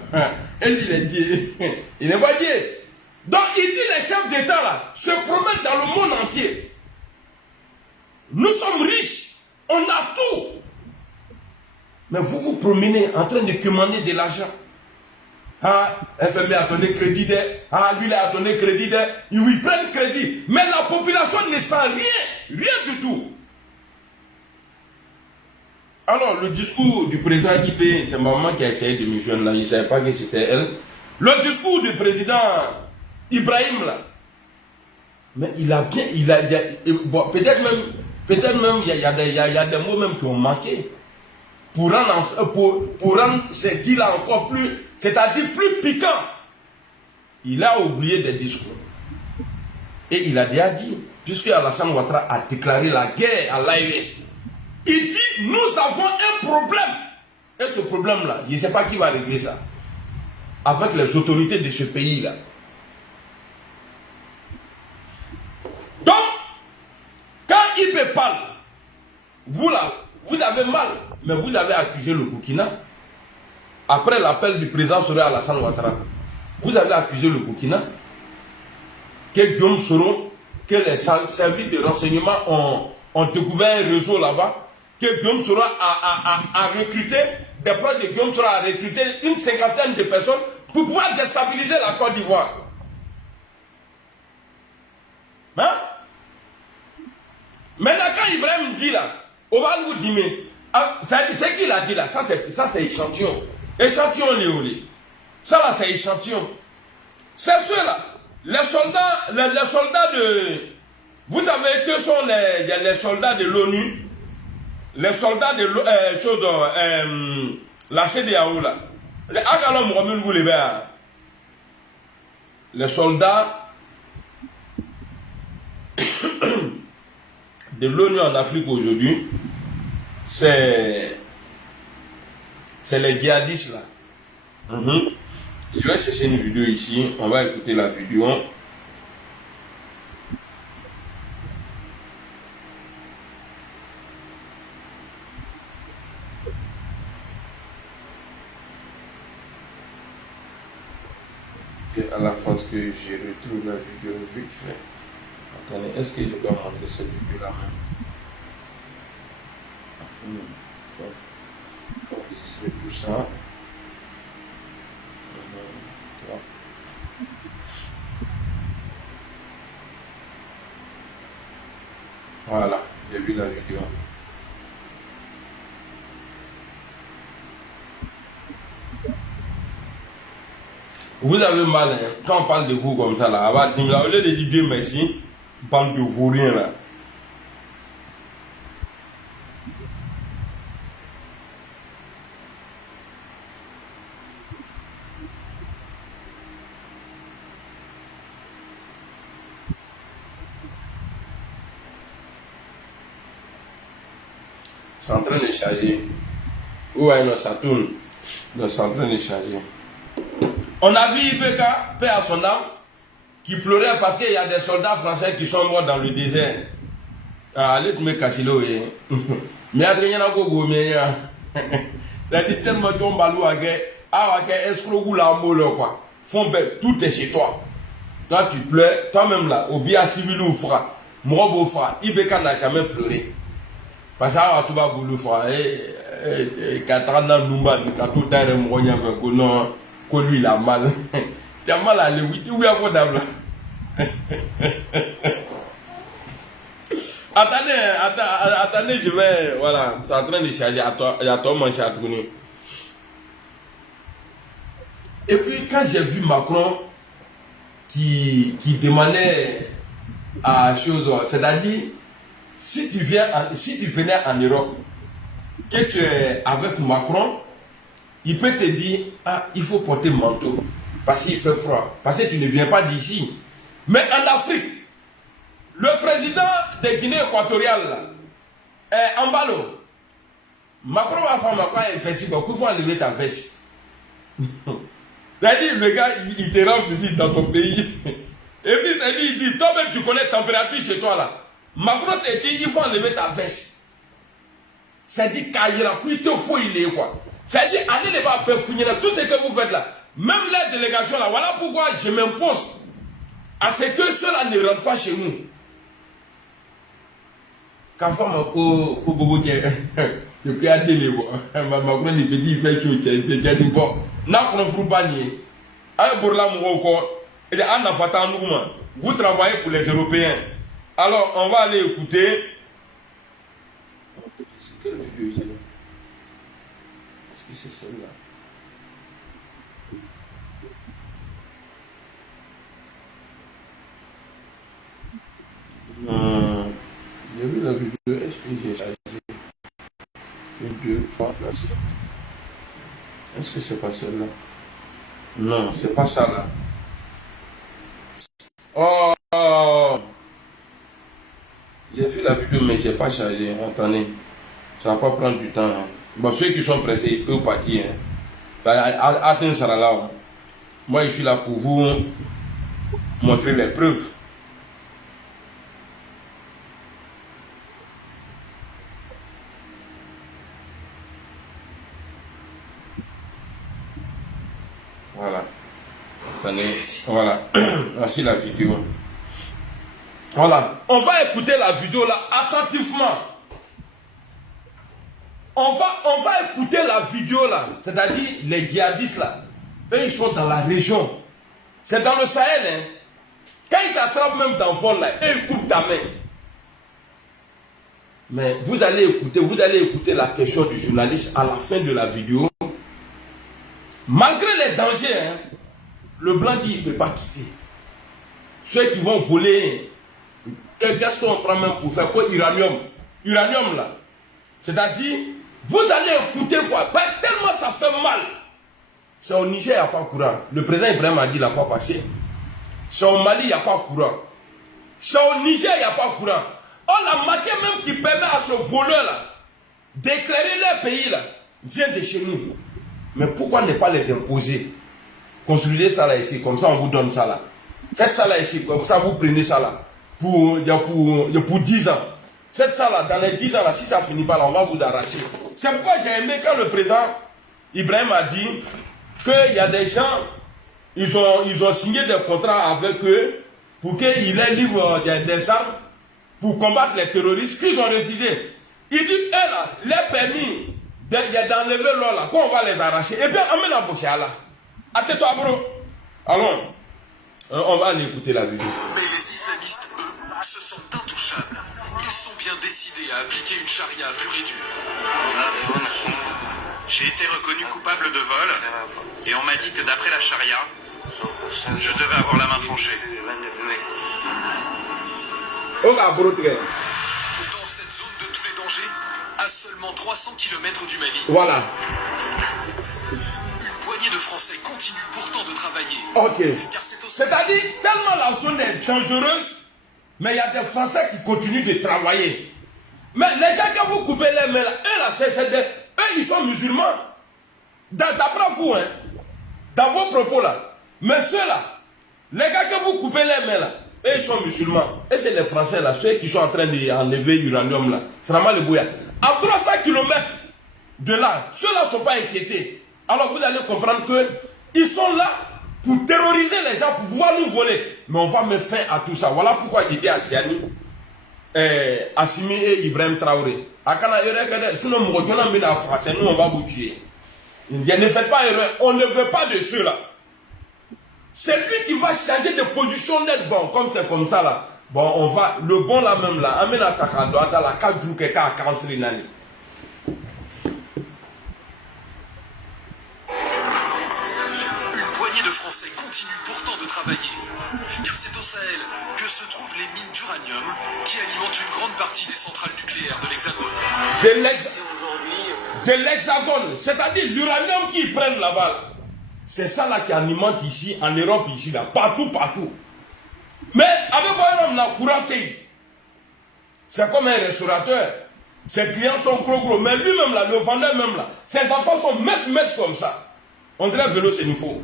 Il est Dieu. Il n'est pas Dieu. Donc, il dit les chefs d'État là se promènent dans le monde entier. Nous sommes riches. On a tout. Mais vous vous promenez en train de commander de l'argent. Ah, FMI a donné crédit, ah, lui a donné crédit, ils prennent crédit. Mais la population ne sent rien du tout. Alors, le discours du président IP, c'est maman qui a essayé de me joindre là, je ne savais pas que c'était elle. Le discours du président Ibrahim là, mais il a bien, bon, peut-être même, il y a des mots même qui ont manqué. Pour rendre ce qu'il a encore plus, c'est-à-dire plus piquant. Il a oublié des discours. Et il a déjà dit, puisque Alassane Ouattara a déclaré la guerre à l'AES, il dit, nous avons un problème. Et ce problème-là, je ne sais pas qui va régler ça. Avec les autorités de ce pays-là. Donc, quand il parle, vous là, vous avez mal, mais vous avez accusé le Burkina. Après l'appel du président Soro Alassane Ouattara, vous avez accusé le Burkina que Guillaume Soro, que les services de renseignement ont découvert un réseau là-bas, que Guillaume Soro a recruté, des proches de Guillaume Soro a recruté une cinquantaine de personnes pour pouvoir déstabiliser la Côte d'Ivoire. Hein? Maintenant, quand Ibrahim dit là, on va vous dire, ce qu'il a dit là, ça c'est échantillon. Échantillon néolé. Ça là c'est échantillon. C'est ceux-là. Les soldats de... Vous savez que sont les soldats de l'ONU. Les soldats de la CEDEAO là. Les soldats de l'ONU en Afrique aujourd'hui, c'est les djihadistes là. Je vais chercher une vidéo ici, on va écouter la vidéo. C'est à la fois que je retrouve la vidéo vite fait. Attendez, est-ce que je dois montrer cette vidéo là même? Il faut enregistrer tout ça. Voilà, j'ai vu la vidéo. Vous avez mal, hein? Quand on parle de vous comme ça, là, au lieu de dire Dieu merci, on parle de vous rien là. C'est en train de charger. Ouais, non, ça tourne. Donc, c'est en train de charger. On a vu IBK, paix à son âme, qui pleurait parce qu'il y a des soldats français qui sont morts dans le désert. Ah, allez, me casser l'eau. Mais Adrien a gogo, mais il a dit tellement ton balou à guerre. Ah, ok, escroc ou la mole, quoi. Font tout est chez toi. Toi, tu pleures, toi-même là, au bien civil ou fera. Moi, beau fera. IBK n'a jamais pleuré. Parce que tu vas vous faire, Katana Numba, Katou Tare Mounia, que lui il a mal. Tu as mal à lui, oui, abordable. Attendez, je vais, voilà, c'est en train de charger, à toi, mon chat tourné. Et puis, quand j'ai vu Macron qui demandait à chose. C'est-à-dire, si tu venais en Europe, que tu es avec Macron, il peut te dire, ah, il faut porter manteau, parce qu'il fait froid, parce que tu ne viens pas d'ici. Mais en Afrique, le président de Guinée équatoriale, est en ballot. Macron va faire Macron et fait si beaucoup, il faut enlever ta veste. C'est-à-dire, le gars, il te rend visite dans ton pays. Et puis, c'est-à-dire, il dit, toi-même, tu connais la température chez toi là. Macron te dit, il faut enlever ta veste. C'est-à-dire, quand il te faut, il est quoi. C'est-à-dire, allez les pas fouiller tout ce que vous faites là. Même les délégations là, voilà pourquoi je m'impose à ce que ceux-là ne rentrent pas chez nous. Quand faut beaucoup dire, je peux aller les voir. Macron, il peut dire, il fait chaud, il dit, bon, n'a pas de panier. Aïe, pour la mouroco, et Anna Fatan Nouma, vous travaillez pour les Européens. Alors, on va aller écouter. C'est quelle vidéo? Est-ce que c'est celle-là? Non. J'ai vu la vidéo. Est-ce que j'ai choisi? 1, 2, 3, 4. Est-ce que c'est pas celle-là? Non, c'est pas ça là. Oh! J'ai vu la vidéo, mais je n'ai pas chargé. Attendez. Ça va pas prendre du temps. Hein. Bon, ceux qui sont pressés, ils peuvent partir. Hein. Attends, ça là. Hein. Moi, je suis là pour vous montrer les preuves. Voilà. Attendez. Voilà. Voici la vidéo. Voilà. On va écouter la vidéo là attentivement. On va écouter la vidéo là. C'est-à-dire les djihadistes là. Eux, ils sont dans la région. C'est dans le Sahel. Hein. Quand ils t'attrapent même dans le vol là, eux, ils coupent ta main. Mais vous allez écouter la question du journaliste à la fin de la vidéo. Malgré les dangers, hein, le blanc dit qu'il ne peut pas quitter. Ceux qui vont voler, qu'est-ce qu'on prend même pour faire quoi? Uranium. Uranium là. C'est-à-dire, vous allez écouter quoi? Ben, tellement ça fait mal. C'est au Niger, il n'y a pas courant. Le président Ibrahim a dit la fois passée. C'est au Mali, il n'y a pas courant. C'est au Niger, il n'y a pas courant. Oh, la matière même qui permet à ce voleur-là d'éclairer leur pays là, vient de chez nous. Mais pourquoi ne pas les imposer? Construisez ça là ici, comme ça on vous donne ça là. Faites ça là ici, comme ça vous prenez ça là. Pour 10 ans. Faites ça là, dans les 10 ans là, si ça finit pas là, on va vous arracher. C'est pourquoi j'ai aimé quand le président Ibrahim a dit qu'il y a des gens, ils ont signé des contrats avec eux pour qu'ils les livrent des armes pour combattre les terroristes qu'ils ont refusé. Il dit, eux là, les permis d'enlever l'or là, qu'on va les arracher. Et bien, emmène la bouche là. Attends-toi, bro. Allons. On va aller écouter la vidéo. Mais les islamistes, eux, se sentent intouchables. Ils sont bien décidés à appliquer une charia pure et dure. J'ai été reconnu coupable de vol et on m'a dit que d'après la charia, je devais avoir la main tranchée. Dans cette zone de tous les dangers, à seulement 300 km du Mali, voilà. une poignée de Français continue pourtant de travailler. Ok. Car c'est aussi... C'est-à-dire, tellement la zone est dangereuse, mais il y a des Français qui continuent de travailler. Mais les gens, quand vous coupez les mains, là, eux, là, eux, ils sont musulmans. D'après vous, hein, dans vos propos, là. Mais ceux-là, les gars, que vous coupez les mains, là, eux, ils sont musulmans. Et c'est les Français, là, ceux qui sont en train d'enlever l'uranium, là. C'est vraiment le bouillard. À 300 km de là, ceux-là ne sont pas inquiétés. Alors, vous allez comprendre qu'ils sont là pour terroriser les gens, pour pouvoir nous voler. Mais on va mettre fin à tout ça. Voilà pourquoi j'étais à Siani. Assimi et Ibrahim Traoré. Sinon, nous, on va vous tuer. Ne faites pas erreur. On ne veut pas de ceux-là. C'est lui qui va changer de position net. Bon, comme c'est comme ça là. Bon, on va. Le bon là même là. Amène à Takado, dans la 4 jours que à 40 l'année. Une poignée de Français continue pourtant de travailler. Car c'est au Sahel que se trouvent les mines d'uranium qui alimentent une grande partie des centrales nucléaires de l'Hexagone. De l'Hexagone, c'est-à-dire l'uranium qu'ils prennent là-bas. C'est ça là qui alimente ici, en Europe, ici, là, partout, partout. Mais avec on a courant, c'est comme un restaurateur. Ses clients sont gros, mais lui-même là, le vendeur même là, ses enfants sont messes comme ça. On dirait vélo, c'est une faux.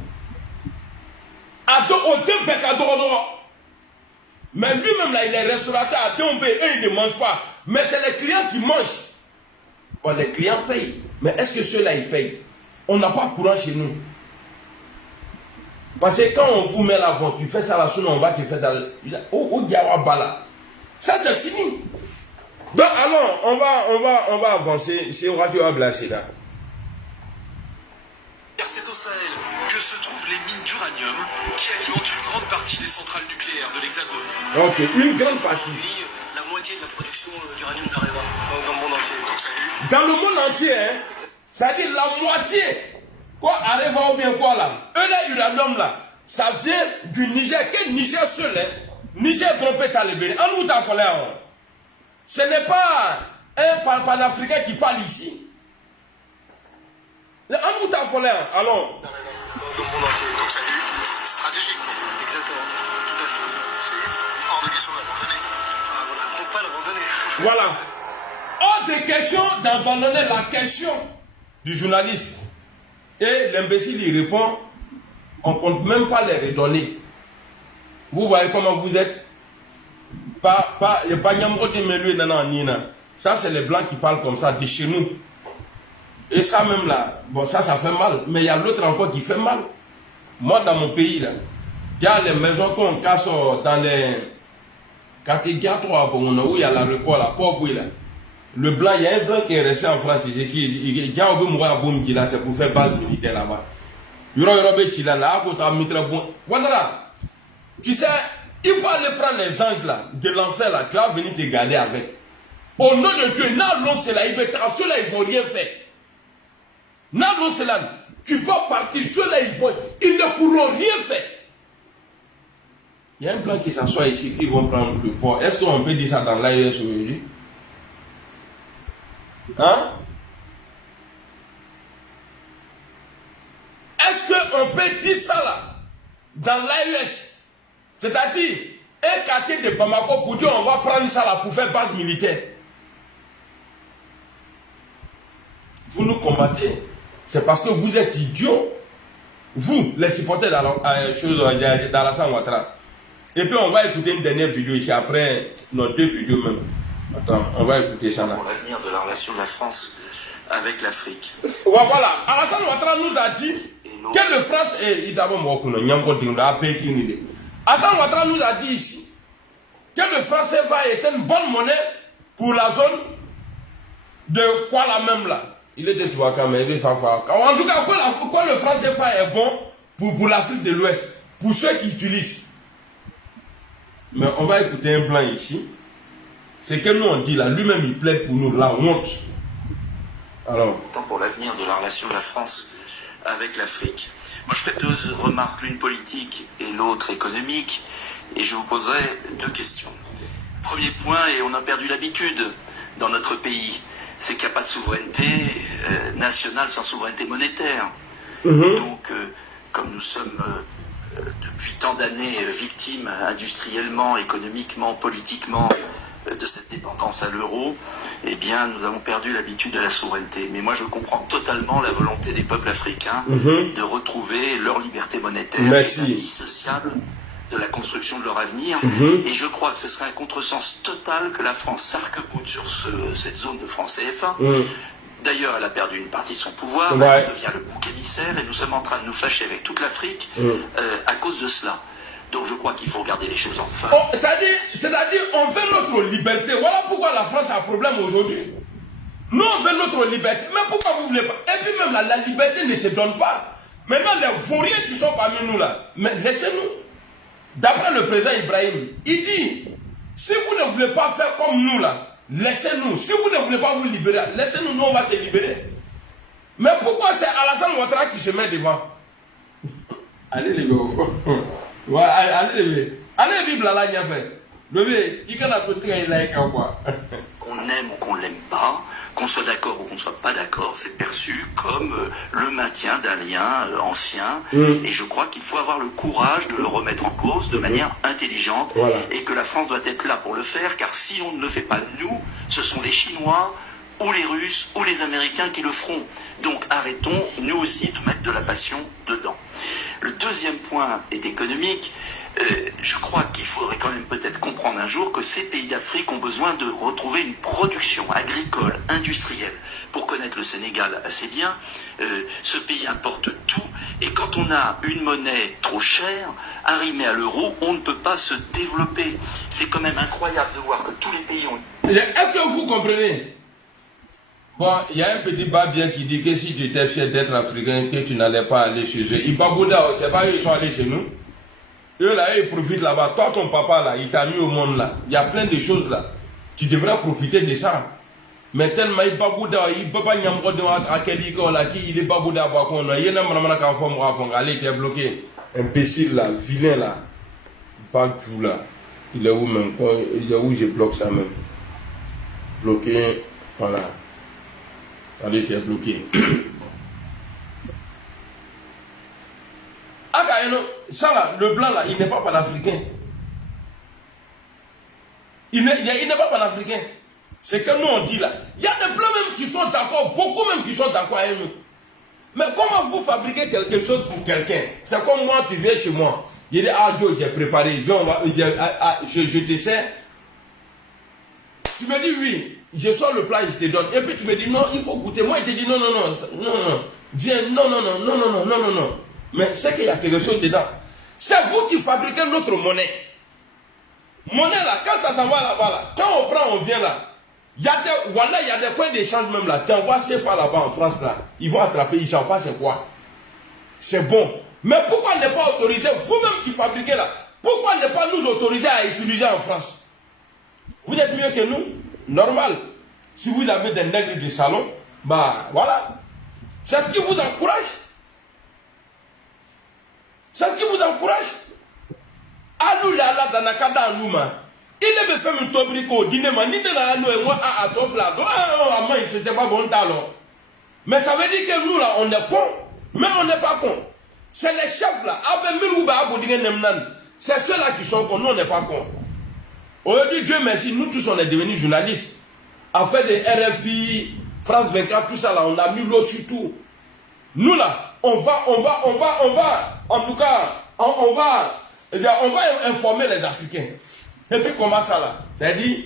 Mais lui-même là, il est restaurateur à Dombe, eux ils ne mangent pas. Mais c'est les clients qui mangent. Bon, les clients payent. Mais est-ce que ceux-là ils payent? On n'a pas courant chez nous. Parce que quand on vous met là, bon, tu fais ça là, sinon on va te faire ça. Au Diawabala. Ça c'est fini. Donc alors, on va avancer. C'est au radio à glacer là. C'est au Sahel que se trouvent les mines d'uranium qui alimentent une grande partie des centrales nucléaires de l'Hexagone. Ok, une grande partie. La moitié de la production d'uranium d'Areva dans le monde entier. Dans le monde entier, hein, ça dit la moitié. Quoi Areva ou bien quoi là? Eux là, l'uranium là, ça vient du Niger. Quel Niger seul, hein? Niger trompé talibé. En nous t'as fallu. Ce n'est pas un panafricain qui parle ici. En nous t'as fallu. Allons. Dans le monde entier. Donc c'est stratégique. Exactement. Tout à fait. C'est hors de question d'abandonner. Ah, voilà. Faut pas l'abandonner. Voilà. Hors de question d'abandonner la question du journaliste. Et l'imbécile il répond, on ne compte même pas les redonner. Vous voyez comment vous êtes? Ça c'est les blancs qui parlent comme ça de chez nous. Et ça même là, bon ça fait mal. Mais il y a l'autre encore qui fait mal. Moi dans mon pays là, il y a les maisons qu'on casse dans les... Quand il y a trois où il y a l'aéroport là, là. Le blanc, il y a un blanc qui est resté en France, c'est pour faire base militaire là-bas. Tu sais, il faut aller prendre les anges là, de l'enfer là, qui va venir te garder avec. Au nom de Dieu, ceux-là, ils ne vont rien faire. Ceux-là, tu vas partir, ceux-là, ils ne pourront rien faire. Il y a un blanc qui s'assoit ici, qui vont prendre le port. Est-ce qu'on peut dire ça dans l'AES aujourd'hui? Hein? Est-ce qu'on peut dire ça là dans l'AES? C'est-à-dire un quartier de Bamako pour dire on va prendre ça là pour faire base militaire. Vous nous combattez. C'est parce que vous êtes idiots. Vous, les supporters d'Alassane Ouattara. Et puis on va écouter une dernière vidéo ici après nos deux vidéos même. Attends, on va écouter ça là. Pour l'avenir de la relation de la France avec l'Afrique. Voilà, Alassane Ouattara nous a dit que le France est... Alassane Ouattara nous a dit ici que le franc CFA est une bonne monnaie pour la zone de quoi la même là. Il était toi quand même, il est fafa. En tout cas, quoi le franc CFA est bon pour l'Afrique de l'Ouest, pour ceux qui utilisent. Mais on va écouter un blanc ici. C'est que nous on dit là, lui-même il plaide pour nous, la honte. Alors. Pour l'avenir de la relation de la France avec l'Afrique. Moi je fais deux remarques, l'une politique et l'autre économique, et je vous poserai deux questions. Premier point, et on a perdu l'habitude dans notre pays, c'est qu'il n'y a pas de souveraineté nationale sans souveraineté monétaire. Et donc, comme nous sommes depuis tant d'années victimes industriellement, économiquement, politiquement de cette dépendance à l'euro, eh bien, nous avons perdu l'habitude de la souveraineté. Mais moi, je comprends totalement la volonté des peuples africains de retrouver leur liberté monétaire, indissociable de la construction de leur avenir. Et je crois que ce serait un contresens total que la France s'arc-boute sur cette zone de franc CFA. D'ailleurs, elle a perdu une partie de son pouvoir, elle devient le bouc émissaire, et nous sommes en train de nous fâcher avec toute l'Afrique à cause de cela. Donc je crois qu'il faut regarder les choses en face. C'est-à-dire, on veut notre liberté. Voilà pourquoi la France a un problème aujourd'hui. Nous, on veut notre liberté. Mais pourquoi vous ne voulez pas? Et puis même la liberté ne se donne pas. Maintenant, les vauriens qui sont parmi nous là, mais laissez-nous. D'après le président Ibrahim, il dit, si vous ne voulez pas faire comme nous là, laissez-nous. Si vous ne voulez pas vous libérer, laissez-nous, nous on va se libérer. Mais pourquoi c'est Alassane Ouattara qui se met devant? Allez les gars. Ouais, allez, allez, Bible là, il y a fait. Bébé, il y a un côté quoi. Qu'on aime ou qu'on l'aime pas, qu'on soit d'accord ou qu'on ne soit pas d'accord, c'est perçu comme le maintien d'un lien ancien. Et je crois qu'il faut avoir le courage de le remettre en cause de manière intelligente. Voilà. Et que la France doit être là pour le faire, car si on ne le fait pas nous, ce sont les Chinois ou les Russes ou les Américains qui le feront. Donc arrêtons, nous aussi, de mettre de la passion dedans. Le deuxième point est économique. Je crois qu'il faudrait quand même peut-être comprendre un jour que ces pays d'Afrique ont besoin de retrouver une production agricole, industrielle. Pour connaître le Sénégal assez bien, ce pays importe tout, et quand on a une monnaie trop chère, arrimée à l'euro, on ne peut pas se développer. C'est quand même incroyable de voir que tous les pays ont... Est-ce que vous comprenez? Bon, il y a un petit babien qui dit que si tu étais fier d'être africain, que tu n'allais pas aller chez eux. Ibabouda, c'est pas eux qui sont allés chez nous. Eux là, ils profitent là-bas. Toi, ton papa là, il t'a mis au monde là. Il y a plein de choses là. Tu devrais profiter de ça. Mais tellement il babouda, il peut pas nyamro de à quel école là, qui il est babouda à quoi on a. Il y en a manamana quand on allez, tu es bloqué. Imbécile là, vilain là. Pas tout là. Il est où même? Il est où je bloque ça même? Bloqué, voilà. Allez, tu es bloqué. Ça là, le blanc là, il n'est pas panafricain. Il n'est pas panafricain. C'est que nous on dit là. Il y a des blancs même qui sont d'accord, beaucoup même qui sont d'accord avec nous. Mais comment vous fabriquez quelque chose pour quelqu'un? C'est comme moi, tu viens chez moi. Il dit, ah Dieu, j'ai préparé, viens, je te sers. Tu me dis oui, je sors le plat, je te donne. Et puis tu me dis non, il faut goûter. Moi, je te dis non, non, non, non, non. Viens, non, non, non, non, non, non, non, non, non. Mais c'est qu'il y a quelque chose dedans. C'est vous qui fabriquez notre monnaie. Monnaie là, quand ça s'en va là-bas, là, quand on prend, on vient là. Il y a des points d'échange même là. Tu envoies CFA là-bas en France là. Ils vont attraper, ils ne savent pas c'est quoi. C'est bon. Mais pourquoi ne pas autoriser, vous-même qui fabriquez là, pourquoi ne pas nous autoriser à utiliser en France? Vous êtes mieux que nous? Normal. Si vous avez des nègres de salon, bah voilà. C'est ce qui vous encourage. C'est ce qui vous encourage. Alou la la danakada anouma. Il ne me fait un tobrico, dîner man, ni de la nou et moi à tofla. Ah, moi, c'était pas bon talon. Mais ça veut dire que nous là, on est cons. Mais on n'est pas cons. C'est les chefs là. C'est ceux-là qui sont cons. Nous, on n'est pas cons. Aujourd'hui, Dieu merci, nous tous, on est devenus journalistes. En fait, des RFI, France 24, tout ça là, on a mis l'eau sur tout. Nous là, on va, en tout cas, on va informer les Africains. Et puis comment ça là? C'est-à-dire,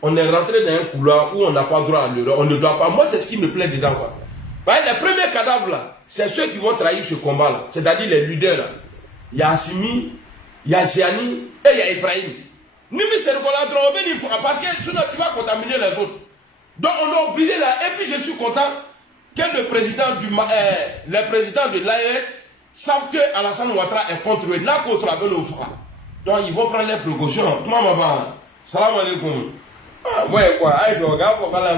on est rentré dans un couloir où on n'a pas droit à l'erreur, on ne doit pas. Moi, c'est ce qui me plaît dedans quoi. Parce que les premiers cadavres là, c'est ceux qui vont trahir ce combat là. C'est-à-dire les leaders là. Il y a Assimi, il y a Ziani et il y a Ibrahim. Nous, c'est le parce que sinon tu vas contaminer les autres. Donc on est obligé là. Et puis je suis content que le président de l'AES savent que Alassane Ouattara est contre eux. Donc ils vont prendre les précautions. Salam alaikum. Ouais quoi, aïe, regarde, on va là.